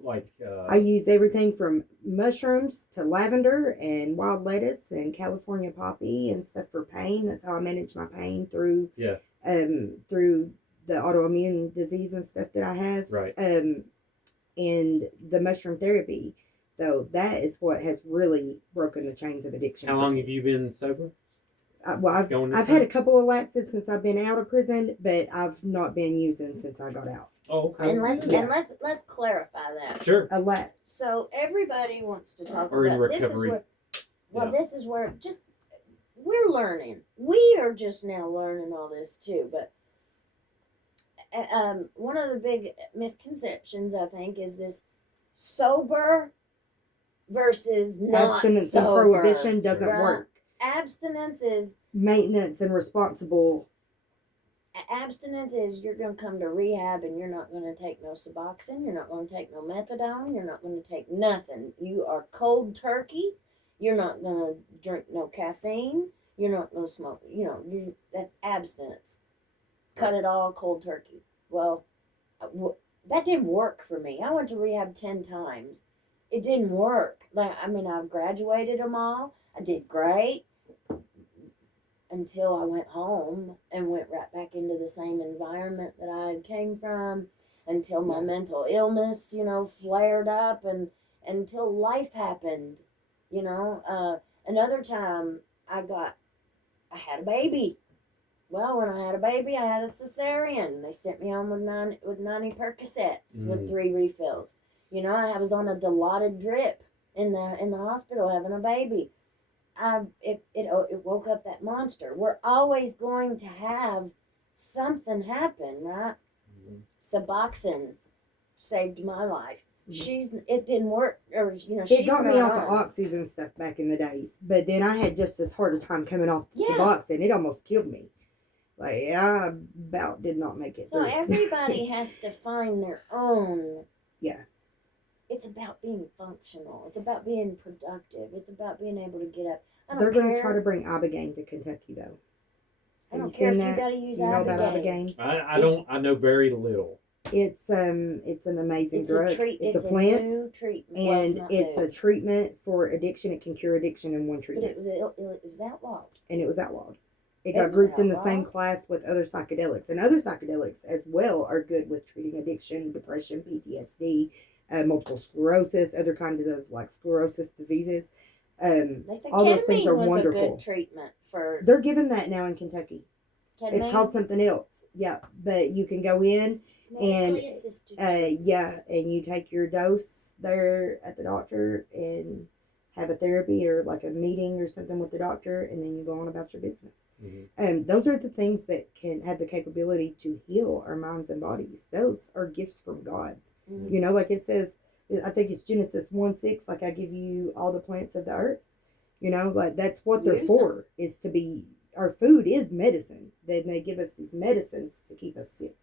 like I use everything from mushrooms to lavender and wild lettuce and California poppy and stuff for pain. That's how I manage my pain through through the autoimmune disease and stuff that I have. right? And the mushroom therapy, though, that is what has really broken the chains of addiction. How for long me. have you been sober? Going this I've had a time? couple of lapses since I've been out of prison, but I've not been using since I got out. Oh, okay. And let's Yeah. let's clarify that. Sure. A lapse. So everybody wants to talk Or in about this is recovery. where Yeah. this is where just we're learning. We are just now learning all this too, but one of the big misconceptions I think is this sober versus not Abstinence and sober. prohibition doesn't Right. work. Abstinence is Maintenance and responsible. abstinence is you're going to come to rehab and you're not going to take no Suboxone, you're not going to take no methadone, you're not going to take nothing. You are cold turkey. You're not going to drink no caffeine. You're not going to smoke. That's abstinence. Cut it all cold turkey. Well, that didn't work for me. I went to rehab 10 times. It didn't work. I've graduated them all. I did great. Until I went home and went right back into the same environment that I came from, until my mental illness, flared up, and until life happened, Another time I had a baby. Well, when I had a baby, I had a cesarean. They sent me home with 90 Percocets with 3 refills. I was on a Dilaudid drip in the hospital having a baby. It woke up that monster. We're always going to have something happen, right? Suboxone saved my life. It didn't work, or It got me off of oxys and stuff back in the days, but then I had just as hard a time coming off Suboxone. It almost killed me. I about did not make it So through. everybody has to find their own. Yeah. It's about being functional. It's about being productive. It's about being able to get up. They're going to try to bring Ibogaine to Kentucky, though. I don't care if you got to use Ibogaine. I know very little. It's an amazing drug. It's a plant, new treatment, and it's a treatment for addiction. It can cure addiction in one But treatment. it was outlawed. And it was outlawed. It got grouped in the same class with other psychedelics, and other psychedelics as well are good with treating addiction, depression, PTSD, multiple sclerosis, other kinds of sclerosis diseases. They said all those things are was wonderful. A good treatment for. They're giving that now in Kentucky. Ketamine? It's called something else. Yeah, but you can go in and and you take your dose there at the doctor and have a therapy or a meeting or something with the doctor, and then you go on about your business. Those are the things that can have the capability to heal our minds and bodies. Those are gifts from God. It says, I think it's Genesis 1:6, I give you all the plants of the earth. That's what they're for, is to be, our food is medicine. Then they give us these medicines to keep us sick.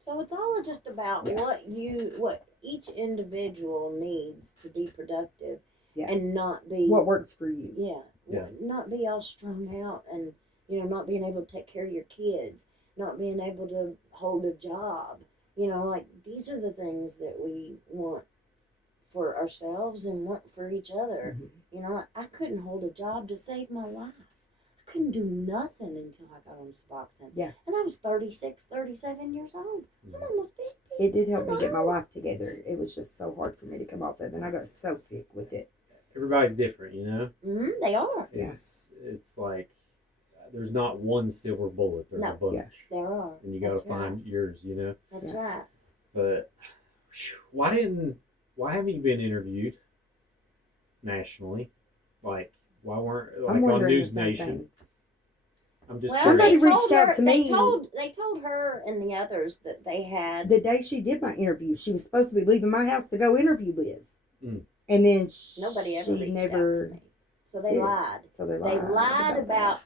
So it's all just about what each individual needs to be productive and not be. What works for you. Yeah. Not be all strung out and, not being able to take care of your kids, not being able to hold a job. These are the things that we want for ourselves and want for each other. I couldn't hold a job to save my life. I couldn't do nothing until I got on Suboxone. Yeah. And I was 36, 37 years old. I'm almost 50. It did help me get my life together. It was just so hard for me to come off of, and I got so sick with it. Everybody's different, They are. It's like there's not one silver bullet. There's a bunch. There are. And you got to find yours, That's right. But why haven't you been interviewed nationally? Why weren't on News Nation? I'm just somebody reached out to me. They told her and the others that they had. The day she did my interview, she was supposed to be leaving my house to go interview Liz. And then nobody ever reached out to me. So they lied. They lied about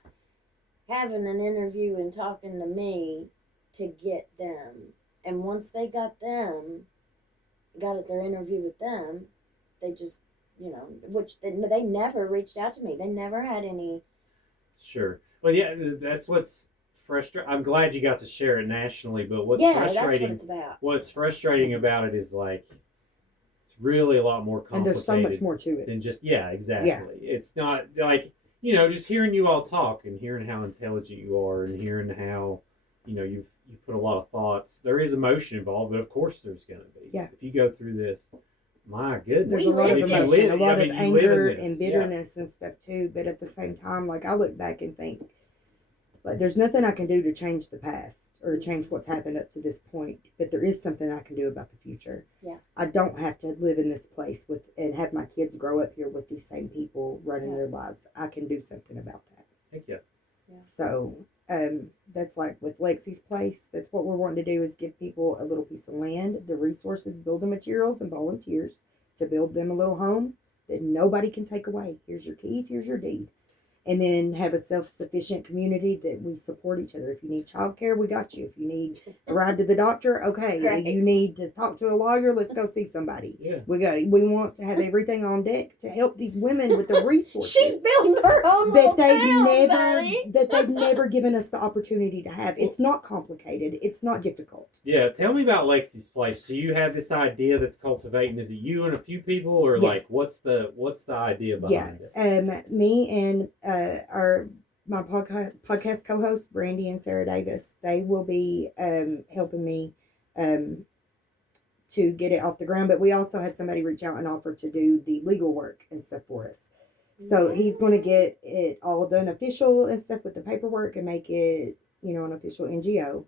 having an interview and talking to me to get them. And once they got their interview with them, they just, which they never reached out to me. They never had any. Sure. Well, yeah, that's what's frustrating. I'm glad you got to share it nationally, but what's frustrating? That's what it's about. What's frustrating about it is it's really a lot more complicated. And there's so much more to it than just exactly. Yeah. It's not just hearing you all talk and hearing how intelligent you are and hearing how you've put a lot of thoughts. There is emotion involved, but of course there's going to be. Yeah. If you go through this, my goodness, there's a lot of emotion, a lot of anger and bitterness and stuff too. But at the same time, I look back and think, there's nothing I can do to change the past or change what's happened up to this point. But there is something I can do about the future. Yeah. I don't have to live in this place and have my kids grow up here with these same people running their lives. I can do something about that. Thank you. Yeah. So that's with Lexi's place. That's what we're wanting to do, is give people a little piece of land, the resources, building materials, and volunteers to build them a little home that nobody can take away. Here's your keys, here's your deed. And then have a self-sufficient community that we support each other. If you need childcare, we got you. If you need a ride to the doctor, okay. Right. You need to talk to a lawyer, let's go see somebody. Yeah. We want to have everything on deck to help these women with the resources. She's building her own little town, buddy. that they've never given us the opportunity to have. It's not complicated. It's not difficult. Yeah, tell me about Lexi's place. So you have this idea that's cultivating. Is it you and a few people, or Yes. like what's the idea behind it? Me and my podcast co-host Brandy and Sarah Davis, they will be helping me to get it off the ground. But we also had somebody reach out and offer to do the legal work and stuff for us. So he's going to get it all done official and stuff with the paperwork and make it, an official NGO,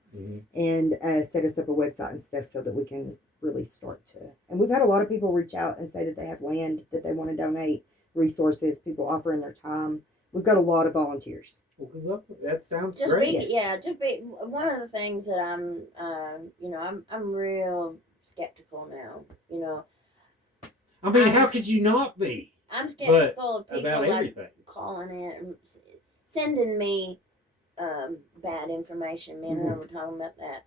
and set us up a website and stuff so that we can really start to. And we've had a lot of people reach out and say that they have land that they want to donate, resources, people offering their time. We've got a lot of volunteers. Well, good luck. That sounds Just great. be one of the things that I'm real skeptical now. I mean, how could you not be? I'm skeptical of people about like everything. calling in, sending me bad information. Me and her were talking about that.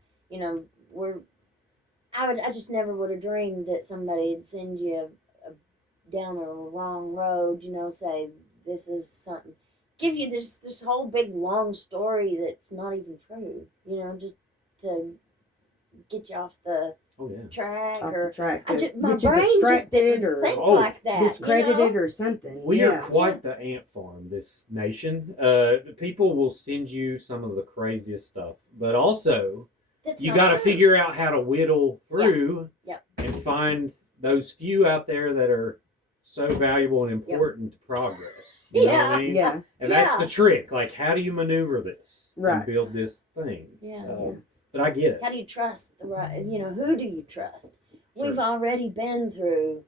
I just never would have dreamed that somebody'd send you down a wrong road. Say this is something, give you this whole big long story that's not even true. Just to get you off the track Off or the track. my Get you brain just didn't distracted or think like that. discredited or something. We are quite the ant farm, this nation. People will send you some of the craziest stuff, but also That's you not got to true. figure out how to whittle through Yeah. and find those few out there that are so valuable and important to progress. You know what I mean? Yeah. And that's Yeah. the trick. Like, how do you maneuver this Right. and build this thing? Yeah. But I get it. How do you trust the right? Who do you trust? We've already been through,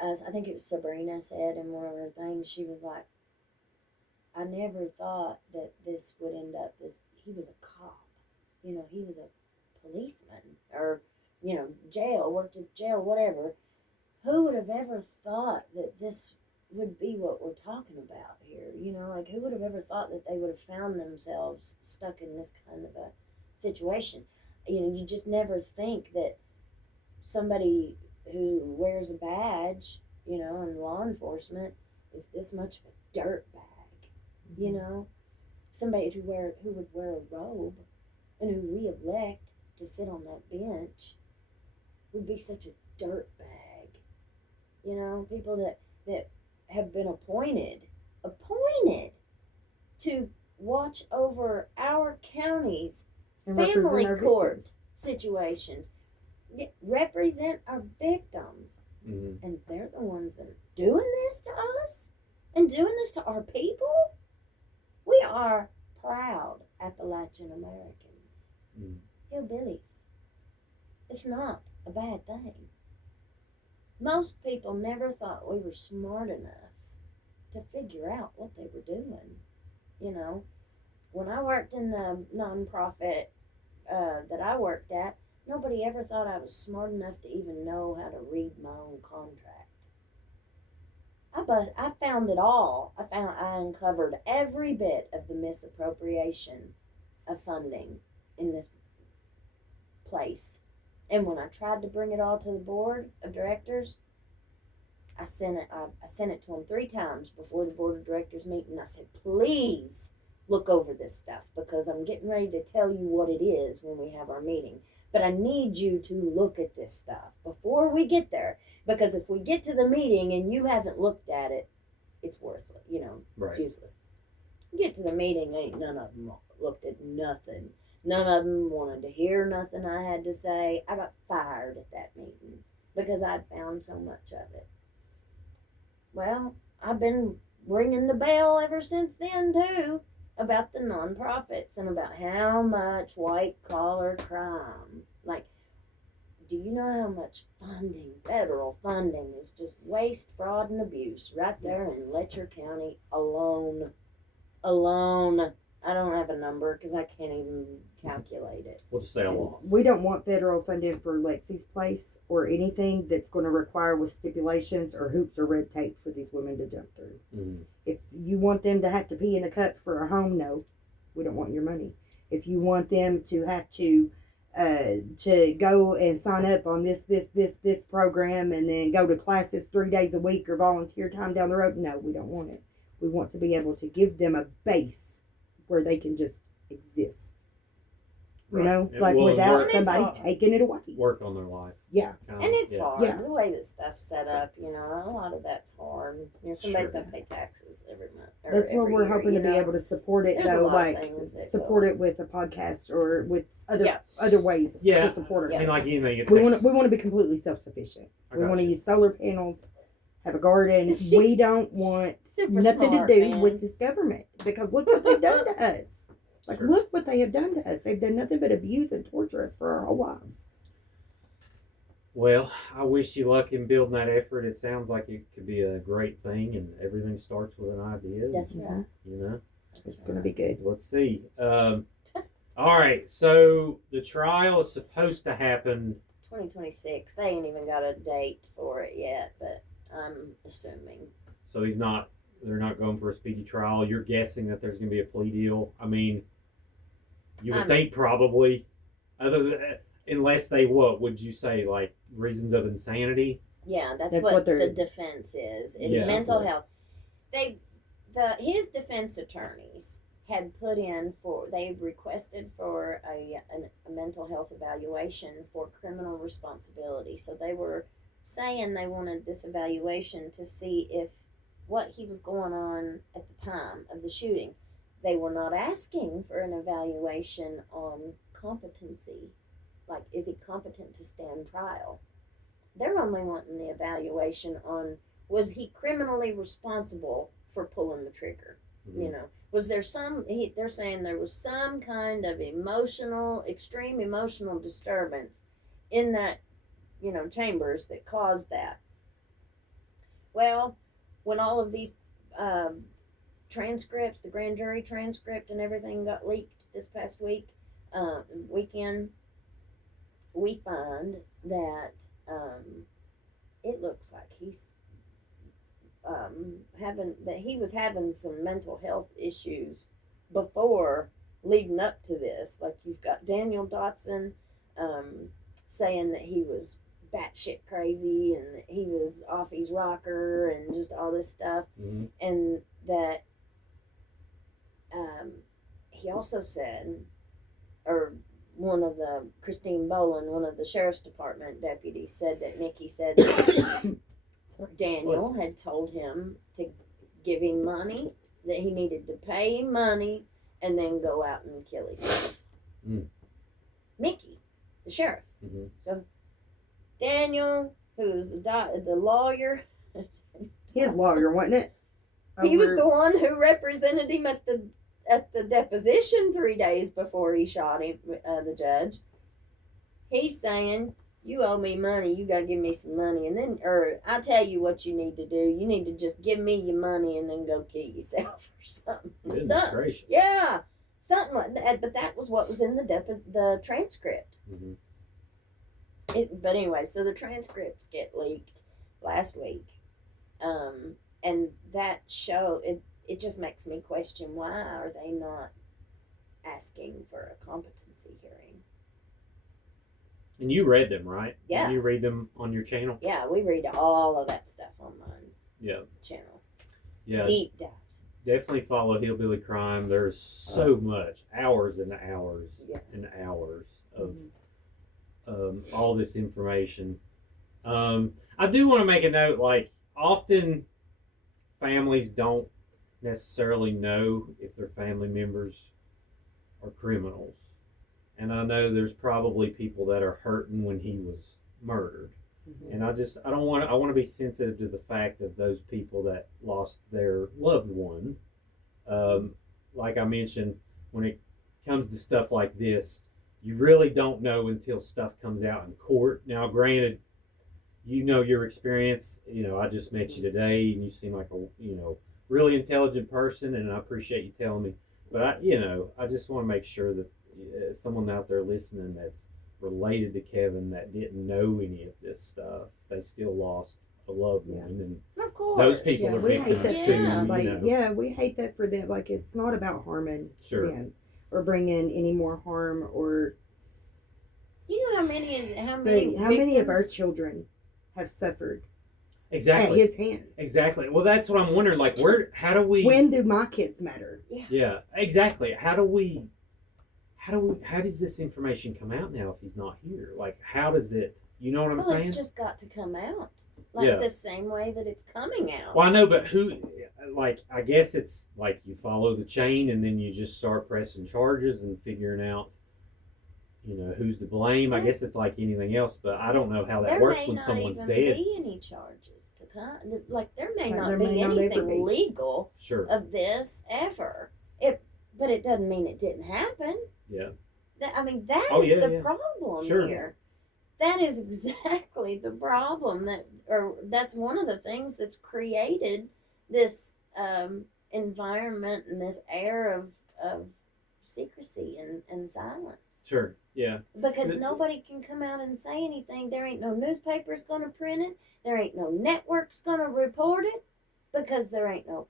as I think it was Sabrina said in one of her things, she was like, I never thought that this would end up as he was a cop. He was a policeman or, jail, worked at jail, whatever. Who would have ever thought that this would be what we're talking about here? Who would have ever thought that they would have found themselves stuck in this kind of a situation? You just never think that somebody who wears a badge, in law enforcement is this much of a dirt bag. Somebody who would wear a robe and who we elect to sit on that bench would be such a dirt bag. People that have been appointed to watch over our county's And family represent our court victims. situations, represent our victims, and they're the ones that are doing this to us and doing this to our people. We are proud Appalachian Americans, hillbillies. It's not a bad thing. Most people never thought we were smart enough to figure out what they were doing. When I worked in the nonprofit that I worked at, nobody ever thought I was smart enough to even know how to read my own contract. I found it all. I uncovered every bit of the misappropriation of funding in this place. And when I tried to bring it all to the board of directors, I sent it to them 3 times before the board of directors meeting. I said, please look over this stuff because I'm getting ready to tell you what it is when we have our meeting. But I need you to look at this stuff before we get there. Because if we get to the meeting and you haven't looked at it, it's worthless. It's useless. Get to the meeting, ain't none of them looked at nothing. None of them wanted to hear nothing I had to say. I got fired at that meeting because I'd found so much of it. Well, I've been ringing the bell ever since then, too, about the nonprofits and about how much white-collar crime. Like, do you know how much funding, federal funding, is just waste, fraud, and abuse right there in Letcher County alone? Alone. I don't have a number because I can't even calculate it. We'll just say a lot. We don't want federal funding for Lexi's place or anything that's going to require with stipulations or hoops or red tape for these women to jump through. Mm-hmm. If you want them to have to pee in a cup for a home, no, we don't want your money. If you want them to have to go and sign up on this program and then go to classes 3 days a week or volunteer time down the road, no, we don't want it. We want to be able to give them a base where they can just exist. You Right. know, It like will without work. somebody And it's taking it away. Work on their life. Yeah. Kinda, And it's yeah. hard. Yeah. The way that stuff's set up, a lot of that's hard. Somebody's Sure. got to pay taxes every month. Or That's what every we're year, hoping to be able to support it There's a though, lot of like things that support go it with a podcast or with other Yeah. other ways Yeah. to support I ourselves. mean, like anything, it we takes- want to be completely self sufficient. I We want to gotcha. use solar panels, have a garden. She's We don't want Super nothing smart, to do man. with this government because look what they've done to us. Like, Sure. look what they have done to us. They've done nothing but abuse and torture us for our whole lives. Well, I wish you luck in building that effort. It sounds like it could be a great thing, and everything starts with an idea. That's right. You know, That's It's right. going to be good. let's see. All right, so the trial is supposed to happen. 2026. They ain't even got a date for it yet, but I'm assuming. So they're not going for a speedy trial. You're guessing that there's going to be a plea deal. I mean, you would I'm- think probably, unless they what would you say, like reasons of insanity? Yeah, that's That's what what they're- the defense is. It's Yeah. mental health. His defense attorneys had they requested for a mental health evaluation for criminal responsibility. So they were saying they wanted this evaluation to see if what he was going on at the time of the shooting. They were not asking for an evaluation on competency. Like, is he competent to stand trial? They're only wanting the evaluation on, was he criminally responsible for pulling the trigger? Mhm. Was there they're saying there was some kind of extreme emotional disturbance in that, chambers that caused that. Well, when all of these transcripts, the grand jury transcript and everything got leaked this past weekend, we find that it looks like he was having some mental health issues before leading up to this. Like, you've got Daniel Dotson saying that he was batshit crazy and that he was off his rocker and just all this stuff, Mhm. and that he also said, or Christine Boland, one of the sheriff's department deputies, said that Mickey said that Daniel had told him to give him money, that he needed to pay him money, and then go out and kill himself. Mm. Mickey, the sheriff. Mhm. So Daniel, who's the lawyer, His lawyer, wasn't it? he was Over- the one who represented him at the deposition 3 days before he shot him. The judge. He's saying, "You owe me money. You gotta give me some money, and then, or I tell you what you need to do. You need to just give me your money and then go kill yourself or something." Goodness gracious. Yeah, something like that. But that was what was in the transcript. Mhm. But anyway, so the transcripts get leaked last week, and that show it just makes me question, why are they not asking for a competency hearing? And you read them, right? Yeah. You read them on your channel? Yeah, we read all of that stuff on my Yeah. channel. Yeah. Deep dives. Definitely follow Hillbilly Crime. There's so much, hours and hours Yeah. and hours of all this information. I do want to make a note, like, often families don't necessarily know if their family members are criminals. And I know there's probably people that are hurting when he was murdered. And I want to be sensitive to the fact of those people that lost their loved one. Like I mentioned, when it comes to stuff like this, you really don't know until stuff comes out in court. Now, granted, your experience. I just met you today, and you seem like a really intelligent person, and I appreciate you telling me But I just want to make sure that someone out there listening that's related to Kevin that didn't know any of this stuff, they still lost a loved one, and Of course. those people Yeah, are we hate victims that. too. Yeah. Like, yeah, we hate that for them. Like, it's not about harming Sure. them or bringing any more harm or. You know how many of our victims- children have suffered Exactly. at his hands? Exactly. Well, that's what I'm wondering. Like, how do we? When do my kids matter? Yeah. Exactly. How does this information come out now if he's not here? Like, how does it? You know what I'm saying? It's just got to come out. Like Yeah. the same way that it's coming out. Well, I know, but who? Like, I guess it's like you follow the chain, and then you just start pressing charges and figuring out, who's to blame. I guess it's like anything else, but I don't know how that works when someone's There dead. may not even be any charges to come. Like there may Like, not there be may not ever anything be. legal Sure. of this ever. But it doesn't mean it didn't happen. Yeah. That is yeah, the yeah. problem Sure. here. That is exactly the problem that's one of the things that's created this environment and this air of secrecy and silence. Sure. Yeah. Because nobody can come out and say anything. There ain't no newspapers going to print it. There ain't no networks going to report it because there ain't no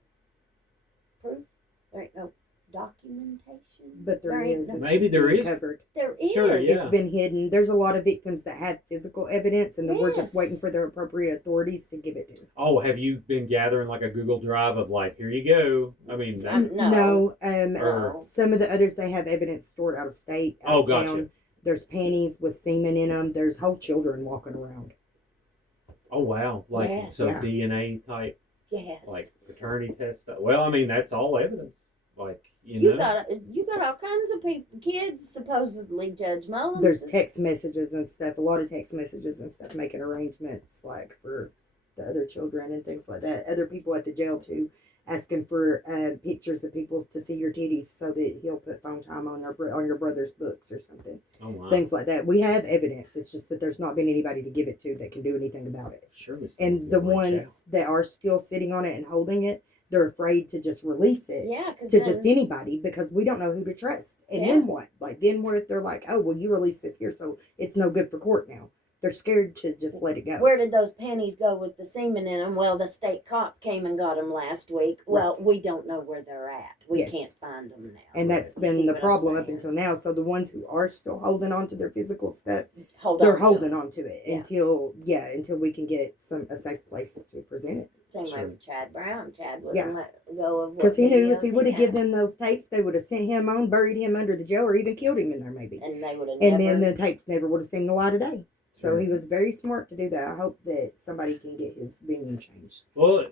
proof. There ain't no documentation. But there is. It's Maybe just there being is. covered. There is. Sure, yeah. It's been hidden. There's a lot of victims that have physical evidence, and we're just Yes. waiting for the appropriate authorities to give it to. Oh, have you been gathering like a Google Drive of like, here you go? I mean, No. Or- Some of the others they have evidence stored out of state. Out of gotcha. town. There's panties with semen in them. There's whole children walking around. Oh wow, like Yes. some Yeah. DNA type, Yes. like paternity test stuff. Well, I mean, that's all evidence. Like you got all kinds of people, kids supposedly Judge Mullins. There's text messages and stuff. A lot of text messages and stuff making arrangements like for the other children and things like that. Other people at the jail too, asking for pictures of people to see your titties so that he'll put phone time on your brother's books or something. Oh wow. Things like that. We have evidence. It's just that there's not been anybody to give it to that can do anything about it. Surely. And the ones that are still sitting on it and holding it, they're afraid to just release it to just anybody because we don't know who to trust. And then what? Like, then what if they're like, oh, well, you release this here, so it's no good for court now. They're scared to just let it go. Where did those panties go with the semen in them? Well, the state cop came and got them last week. Well, we don't know where they're at. We Yes. can't find them now. And that's You been see the what I'm problem up saying? until now. So the ones who are still holding on to their physical stuff, Hold they're on to holding them. on to it Yeah. until we can get a safe place to present it. Same Sure. way with Chad Brown. Chad wouldn't Yeah. let go of what Because he knew if he videos would have had. given them those tapes, they would have sent him on, buried him under the jail, or even killed him in there maybe. And they would have And never. then the tapes never would have seen the light of day. So Sure. he was very smart to do that. I hope that somebody can get his venue changed. Well,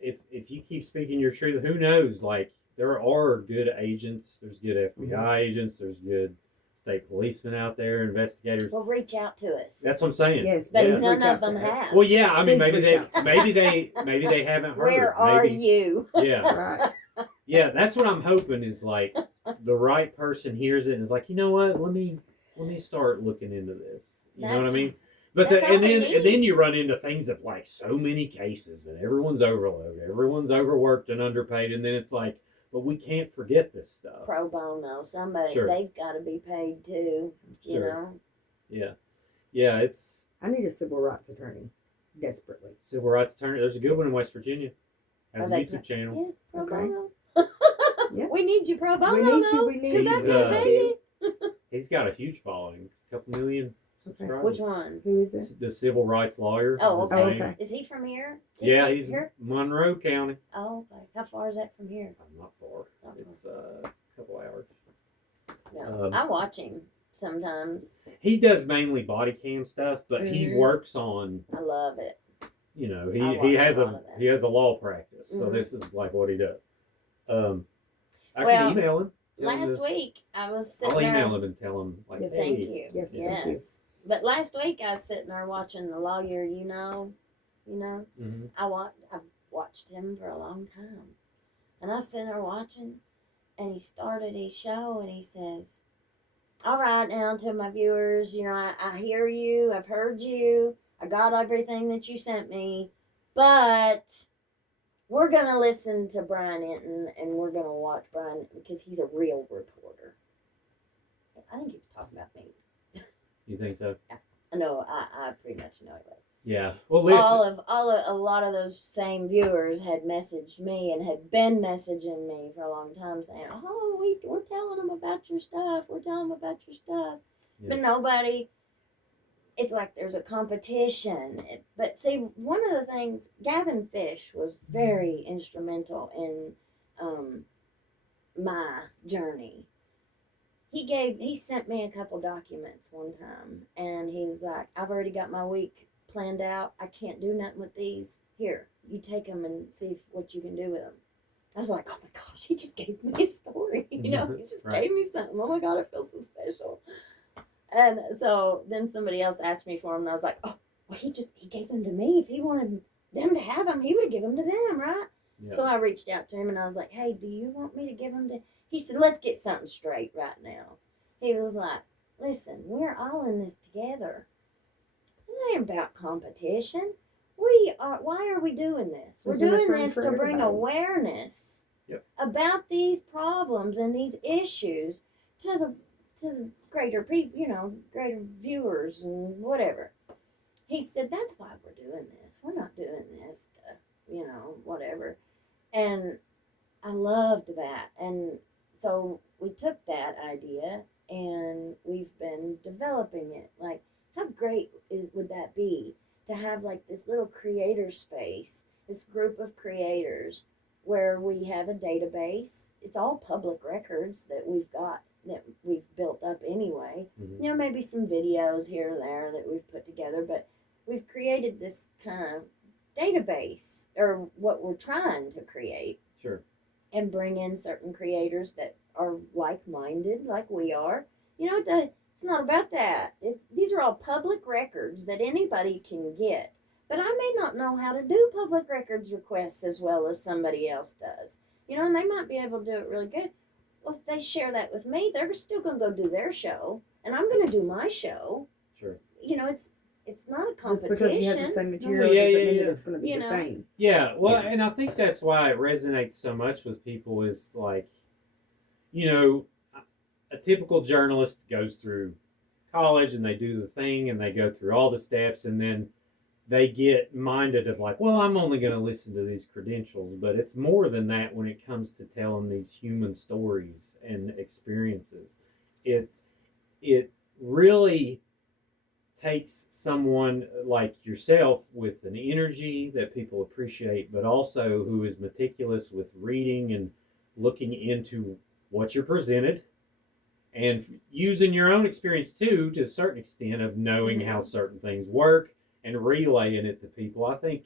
if you keep speaking your truth, who knows? Like, there are good agents. There's good FBI agents. There's good state policemen out there, investigators. Well, reach out to us. That's what I'm saying. Yes, But please none reach out of them to us. have. Well, yeah. I mean, Please reach out to maybe they haven't heard. Where are Maybe- you? Yeah. Right. Yeah, that's what I'm hoping is like the right person hears it and is like, you know what? Let me start looking into this. You know what I That's- mean? But that's all and we then need. you run into things of like so many cases and everyone's overloaded, everyone's overworked and underpaid, and then it's like, but we can't forget this stuff. Pro bono. Somebody, Sure. they've got to be paid too. You Sure. know? Yeah. Yeah, it's I need a civil rights attorney desperately. civil rights attorney. There's a good one in West Virginia. Has Are a they- YouTube channel. Yeah, pro Okay. bono. Yeah. We need you pro bono, We need you, though, we need 'cause you. that's gonna He's, pay you. He's got a huge following, a couple million subscribers. Which one? Who is it? The civil rights lawyer. Oh, is his okay. name. Okay. Is he from here? Is he Yeah, from he's here. Monroe County. Oh, okay. How far is that from here? Not far. Not far. It's a couple hours. No, I watch him sometimes. He does mainly body cam stuff, but he Mhm. works on. I love it. You know, I he watch has a lot a of that. he has a law practice, so Mhm. this is like what he does. I Well, can email him. Tell him Last to- week I was sitting I'll there. email him and tell him like, Yes, hey, Thank you. Yes, Yes. thank you. But last week I was sitting there watching the lawyer. You know. hmm I've watched him for a long time, and I was sitting there watching, and he started his show, and he says, "All right, now to my viewers, I hear you, I've heard you, I got everything that you sent me, but we're going to listen to Brian Enton and we're going to watch Brian because he's a real reporter. I think he was talking about me. You think so? No, I pretty much know he was. Yeah. Well, listen. A lot of those same viewers had messaged me and had been messaging me for a long time saying, "Oh, we're telling them about your stuff. We're telling them about your stuff," but nobody. It's like there's a competition. But see, one of the things Gavin Fish was very instrumental in my journey. He sent me a couple documents one time, and he was like, "I've already got my week planned out. I can't do nothing with these. Here, you take them and see what you can do with them." I was like, "Oh my gosh, he just gave me a story. You know, he just Right. gave me something. Oh my God, I feel so special." And so then somebody else asked me for them, and I was like, "Oh, well, he gave them to me. If he wanted them to have them, he would have given them to them, right?" Yeah. So I reached out to him, and I was like, "Hey, do you want me to give them to?" He said, "Let's get something straight right now." He was like, "Listen, we're all in this together. It ain't about competition. Why are we doing this? We're There's enough doing room this for to bring everybody. awareness about these problems and these issues to the greater people, greater viewers and whatever." He said, "That's why we're doing this. We're not doing this to, whatever." And I loved that. And so we took that idea and we've been developing it. Like, how great would that be to have like this little creator space, this group of creators where we have a database. It's all public records that we've built up anyway. Mm-hmm. Maybe some videos here and there that we've put together, but we've created this kind of database, or what we're trying to create. Sure. And bring in certain creators that are like-minded, like we are. It's not about that. These are all public records that anybody can get. But I may not know how to do public records requests as well as somebody else does. And they might be able to do it really good. Well, if they share that with me, they're still going to go do their show, and I'm going to do my show. Sure. It's not a competition. Just because you have the same material doesn't mean that it's going to be the same. Yeah, well, and I think that's why it resonates so much with people is like, a typical journalist goes through college and they do the thing and they go through all the steps and then they get minded of like, well, I'm only going to listen to these credentials, but it's more than that when it comes to telling these human stories and experiences. It really takes someone like yourself with an energy that people appreciate, but also who is meticulous with reading and looking into what you're presented and using your own experience too, to a certain extent, of knowing how certain things work and relaying it to people. I think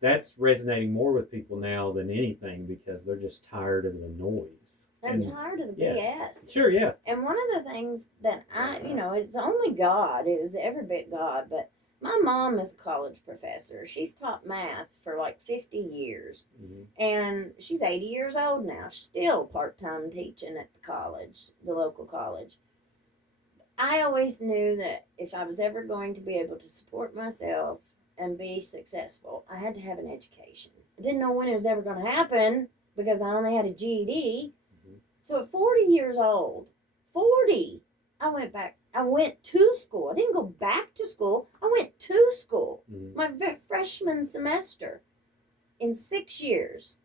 that's resonating more with people now than anything because they're just tired of the noise. I'm tired of the BS. Sure, yeah. And one of the things that it's only God. It was every bit God. But my mom is a college professor. She's taught math for like 50 years. Mm-hmm. And she's 80 years old now. She's still part-time teaching at the college, the local college. I always knew that if I was ever going to be able to support myself and be successful, I had to have an education. I didn't know when it was ever going to happen because I only had a GED. So at 40 years old, I went to school. I didn't go back to school. I went to school. Mm-hmm. My freshman semester. In 6 years,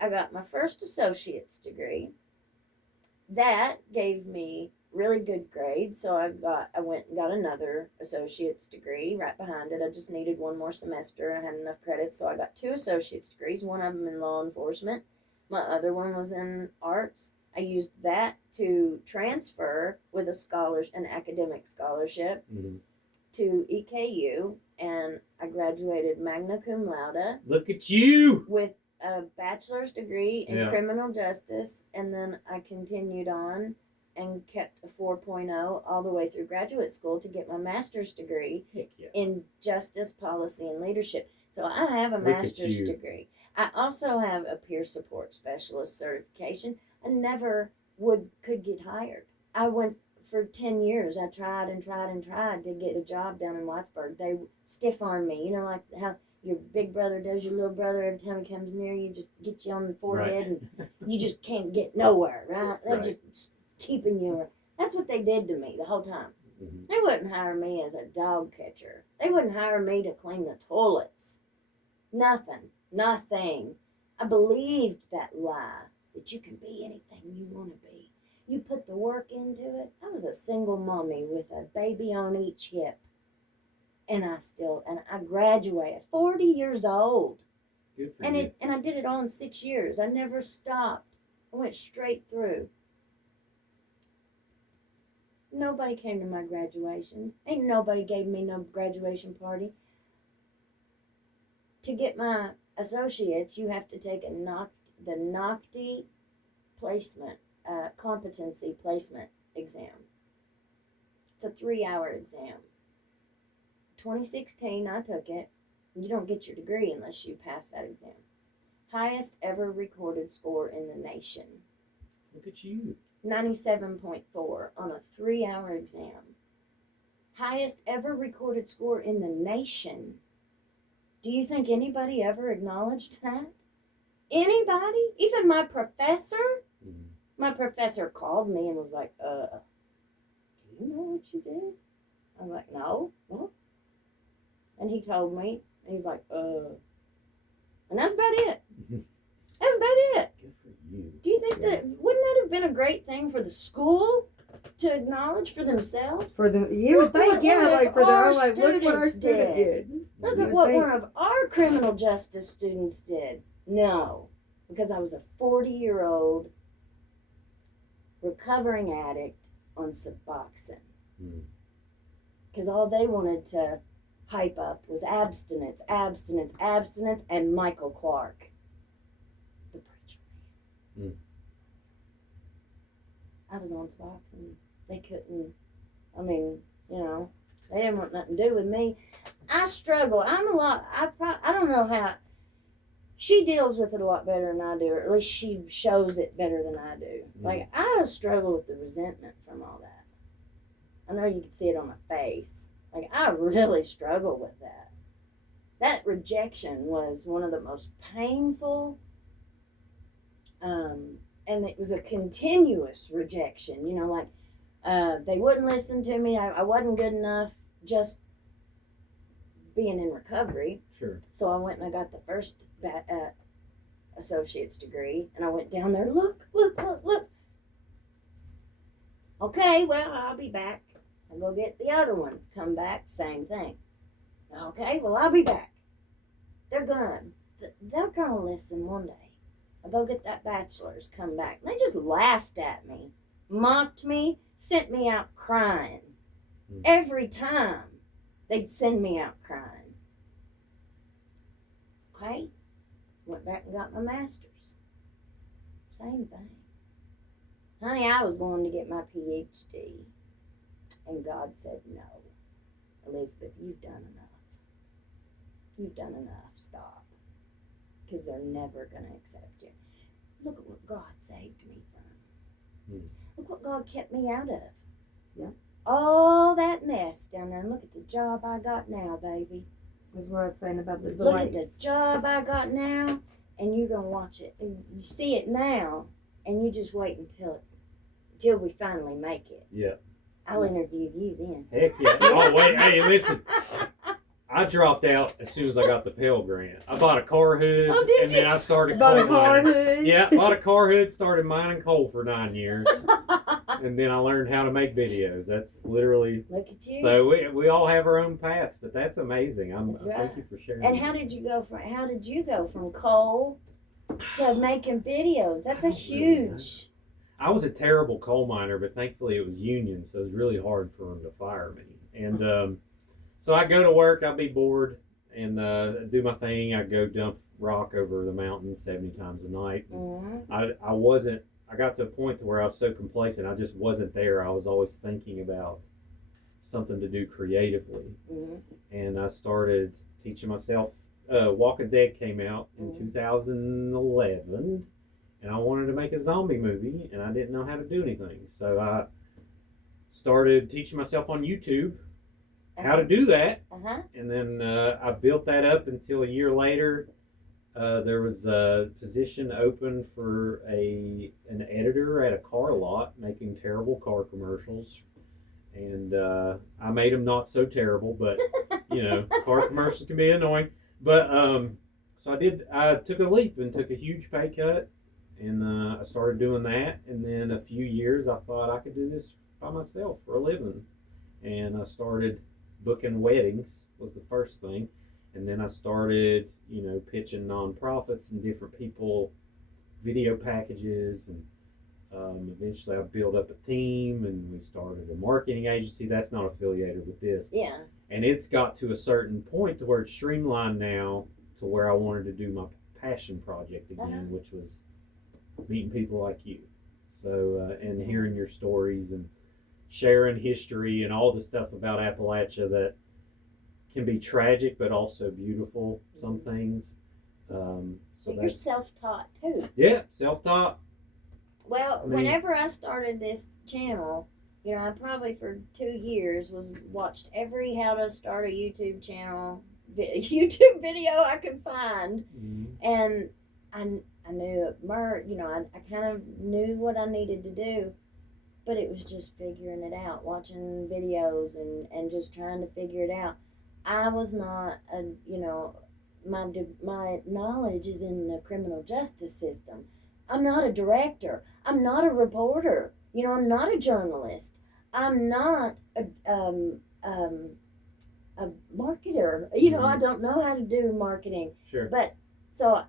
I got my first associate's degree. That gave me really good grades. So I went and got another associate's degree right behind it. I just needed one more semester. I had enough credits. So I got 2 associate's degrees, one of them in law enforcement. My other one was in arts. I used that to transfer with an academic scholarship to EKU, and I graduated magna cum laude. Look at you! With a bachelor's degree in criminal justice, and then I continued on and kept a 4.0 all the way through graduate school to get my master's degree in justice, policy, and leadership. So I have a master's degree. I also have a peer support specialist certification. I never could get hired. I went for 10 years. I tried and tried and tried to get a job down in Whitesburg. They stiff-armed me, like how your big brother does your little brother every time he comes near you, just get you on the forehead and you just can't get nowhere, right? They're just keeping you. That's what they did to me the whole time. Mm-hmm. They wouldn't hire me as a dog catcher. They wouldn't hire me to clean the toilets. Nothing. I believed that lie that you can be anything you want to be. You put the work into it. I was a single mommy with a baby on each hip. And I graduated 40 years old. Good for And you. I did it all in 6 years. I never stopped. I went straight through. Nobody came to my graduation. Ain't nobody gave me no graduation party. To get my associates, you have to take the NOCTI placement, competency placement exam. It's a 3-hour exam. 2016, I took it. You don't get your degree unless you pass that exam. Highest ever recorded score in the nation. Look at you. 97.4 on a 3-hour exam. Highest ever recorded score in the nation. Do you think anybody ever acknowledged that? Anybody? Even my professor? Mm-hmm. My professor called me and was like, do you know what you did? I was like, no. What? And he told me, and he's like, and that's about it. That's about it. Good for you. Do you think that, wouldn't that have been a great thing for the school to acknowledge for themselves? For them, you would think, yeah, like for their own, like, look what our students student did. Look You at would what think. one of our criminal justice students did. No, because I was a 40-year-old recovering addict on Suboxone. Because all they wanted to hype up was abstinence, and Michael Clark, the preacher man. I was on Suboxone. They couldn't, they didn't want nothing to do with me. I struggle. I don't know how. She deals with it a lot better than I do, or at least she shows it better than I do. Like, I struggle with the resentment from all that. I know you can see it on my face. Like, I really struggle with that. That rejection was one of the most painful, and it was a continuous rejection. They wouldn't listen to me. I wasn't good enough just being in recovery. Sure. So I went and I got the first associate's degree, and I went down there, look. Okay, well, I'll be back. I'll go get the other one. Come back, same thing. Okay, well, I'll be back. They're gonna listen one day. I'll go get that bachelor's, come back. And they just laughed at me, mocked me, sent me out crying. Every time they'd send me out crying. Okay, went back and got my master's. Same thing. Honey, I was going to get my PhD. And God said, no. Elizabeth, you've done enough. You've done enough. Stop. Because they're never going to accept you. Look at what God saved me from. Look what God kept me out of. Yeah. All that mess down there. And look at the job I got now, baby. That's what I was saying about the Look at delays. the job I got now. And you're going to watch it. And you see it now. And you just wait until we finally make it. Yeah. I'll interview you then. Heck yeah. Oh, wait. Hey, listen. I dropped out as soon as I got the Pell Grant. I bought a car hood. Oh, did and you? then I started Bought a coal car mining. hood. Yeah, bought a car hood, started mining coal for 9 years. And then I learned how to make videos. That's literally... Look at you. So we all have our own paths, but that's amazing. That's right. Thank you for sharing. And that. how did you go from coal to making videos? That's a huge... I was a terrible coal miner, but thankfully it was union, so it was really hard for them to fire me. And so I go to work, I'd be bored, and do my thing. I'd go dump rock over the mountain 70 times a night. Mm-hmm. I got to a point to where I was so complacent, I just wasn't there. I was always thinking about something to do creatively. Mm-hmm. And I started teaching myself. Walking Dead came out in 2011. And I wanted to make a zombie movie, and I didn't know how to do anything. So I started teaching myself on YouTube, how to do that. Uh-huh. And then I built that up until a year later. There was a position open for an editor at a car lot making terrible car commercials. And I made them not so terrible, but car commercials can be annoying. But so I took a leap and took a huge pay cut, and I started doing that. And then a few years, I thought I could do this by myself for a living, and I started booking weddings was the first thing, and then I started pitching nonprofits and different people video packages, and eventually I built up a team, and we started a marketing agency that's not affiliated with this. Yeah. And it's got to a certain point to where it's streamlined now to where I wanted to do my passion project again, which was meeting people like you. So, and hearing your stories and sharing history and all the stuff about Appalachia that can be tragic but also beautiful, some things. So you're self-taught too. Yeah, self-taught. Well, whenever I started this channel, I probably for 2 years watched every how to start a YouTube channel, YouTube video I could find, and I knew I kind of knew what I needed to do, but it was just figuring it out, watching videos and just trying to figure it out. I was not my knowledge is in the criminal justice system. I'm not a director. I'm not a reporter. I'm not a journalist. I'm not a marketer. I don't know how to do marketing. Sure. But I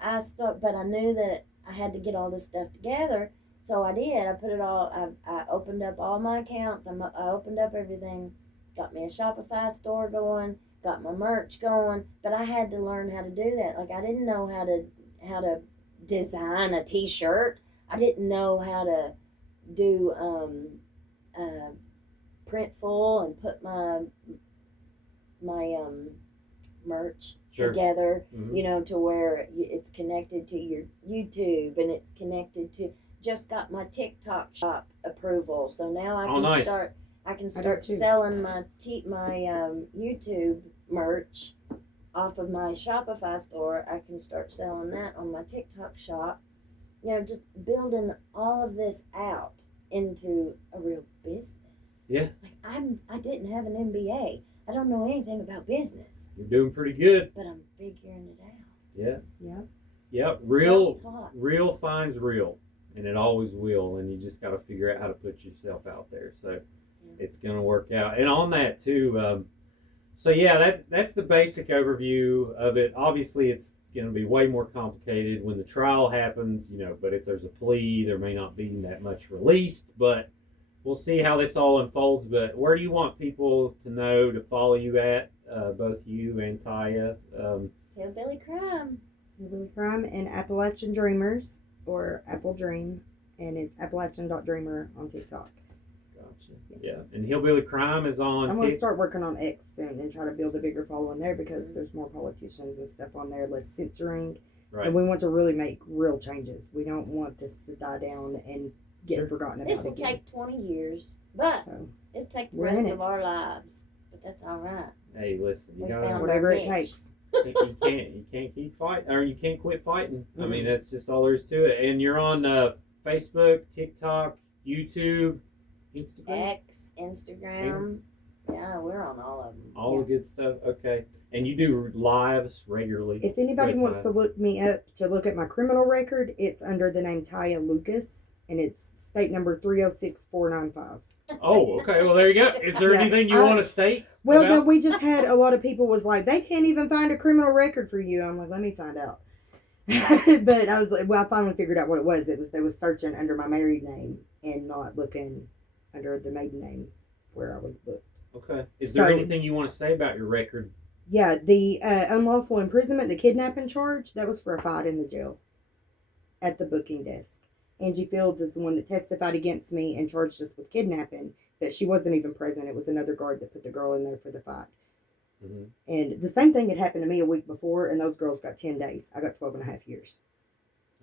knew that I had to get all this stuff together. So I did. I put it all. I opened up all my accounts. I opened up everything. Got me a Shopify store going. Got my merch going. But I had to learn how to do that. Like I didn't know how to design a T-shirt. I didn't know how to do Printful and put my merch together, to where it's connected to your YouTube and it's connected to. Just got my TikTok shop approval, so now I can start. I can start selling my YouTube merch off of my Shopify store. I can start selling that on my TikTok shop. Just building all of this out into a real business. Yeah. Like I didn't have an MBA. I don't know anything about business. You're doing pretty good. But I'm figuring it out. Yeah. Yeah. Yep. Real finds real, and it always will. And you just got to figure out how to put yourself out there. So it's going to work out. And on that too. So yeah, that's the basic overview of it. Obviously, it's going to be way more complicated when the trial happens, but if there's a plea, there may not be that much released, but we'll see how this all unfolds. But where do you want people to know to follow you at, both you and Taya? Hillbilly Crime. Hillbilly Crime and Appalachian Dreamers, or Apple Dream, and it's Appalachian.dreamer on TikTok. Gotcha. Yeah, and Hillbilly Crime is on. I'm going to start working on X soon and try to build a bigger following there because there's more politicians and stuff on there, less censoring. Right. And we want to really make real changes. We don't want this to die down and get forgotten about. This will take 20 years, but it'll take the rest of our lives. But that's all right. Hey, listen, you got whatever it takes. You can't keep fighting, or you can't quit fighting. Mm-hmm. I mean, that's just all there is to it. And you're on Facebook, TikTok, YouTube, Instagram. Yeah, we're on all of them. All the good stuff. Okay. And you do lives regularly. If anybody wants to look me up to look at my criminal record, it's under the name Taya Lucas, and it's state number 306495. Oh, okay. Well, there you go. Is there anything you want to state? Well, no, we just had a lot of people was like, they can't even find a criminal record for you. I'm like, let me find out. But I was like, well, I finally figured out what it was. They was searching under my married name and not looking under the maiden name where I was booked. Okay. Is there anything you want to say about your record? Yeah, the unlawful imprisonment, the kidnapping charge, that was for a fight in the jail at the booking desk. Angie Fields is the one that testified against me and charged us with kidnapping, but she wasn't even present. It was another guard that put the girl in there for the fight. Mm-hmm. And the same thing had happened to me a week before, and those girls got 10 days. I got 12 and a half years.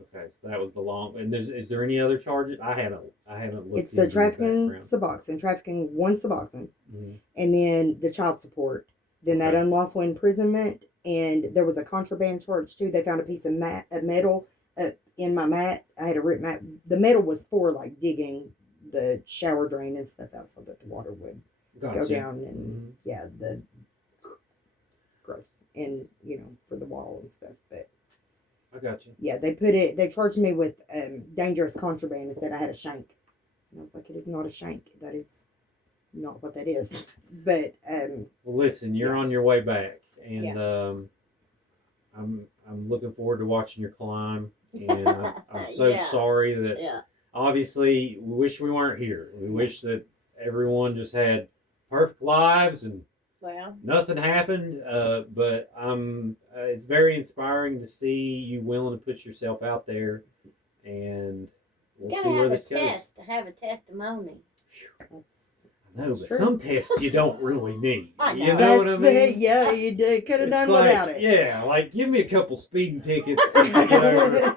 Okay, so that was the long. And is there any other charges? I haven't looked. It's the into your trafficking, background. Suboxone, trafficking, one Suboxone, Mhm. and then the child support, then that Okay. unlawful imprisonment, and there was a contraband charge too. They found a piece of metal in my mat. I had a ripped mat. The metal was for like digging the shower drain and stuff out so that the water would go Gotcha. down and Mhm. yeah, the gross and for the wall and stuff. But I got you. yeah, they charged me with dangerous contraband and said I had a shank. And I was like, it is not a shank. That is not what that is. But Well, listen, you're Yeah. on your way back, and I'm looking forward to watching your climb. And I'm so Yeah. sorry that Yeah. obviously we wish we weren't here. We wish that everyone just had perfect lives and Well, nothing happened. But it's very inspiring to see you willing to put yourself out there, and you we'll see gotta where have a this goes. test to have a testimony. that's No, That's but true. some tests you don't really need. I You know. know what I that's mean? yeah, you could have It's done like, without it. Yeah, like give me a couple speeding tickets. To get over.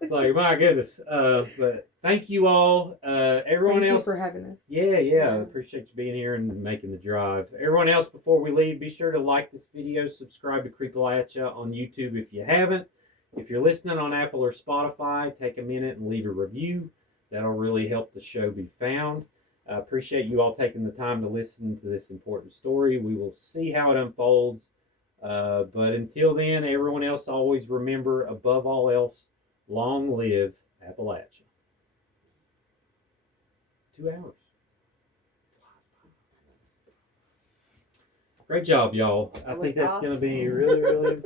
It's like my goodness. But thank you all. Everyone Thank else you for having us. Yeah, Yeah. appreciate you being here and making the drive. Everyone else, before we leave, be sure to like this video, subscribe to Creepalachia on YouTube if you haven't. If you're listening on Apple or Spotify, take a minute and leave a review. That'll really help the show be found. I appreciate you all taking the time to listen to this important story. We will see how it unfolds. But until then, everyone else, always remember, above all else, long live Appalachia. 2 hours. Great job, y'all. I think that's going to be really, really important.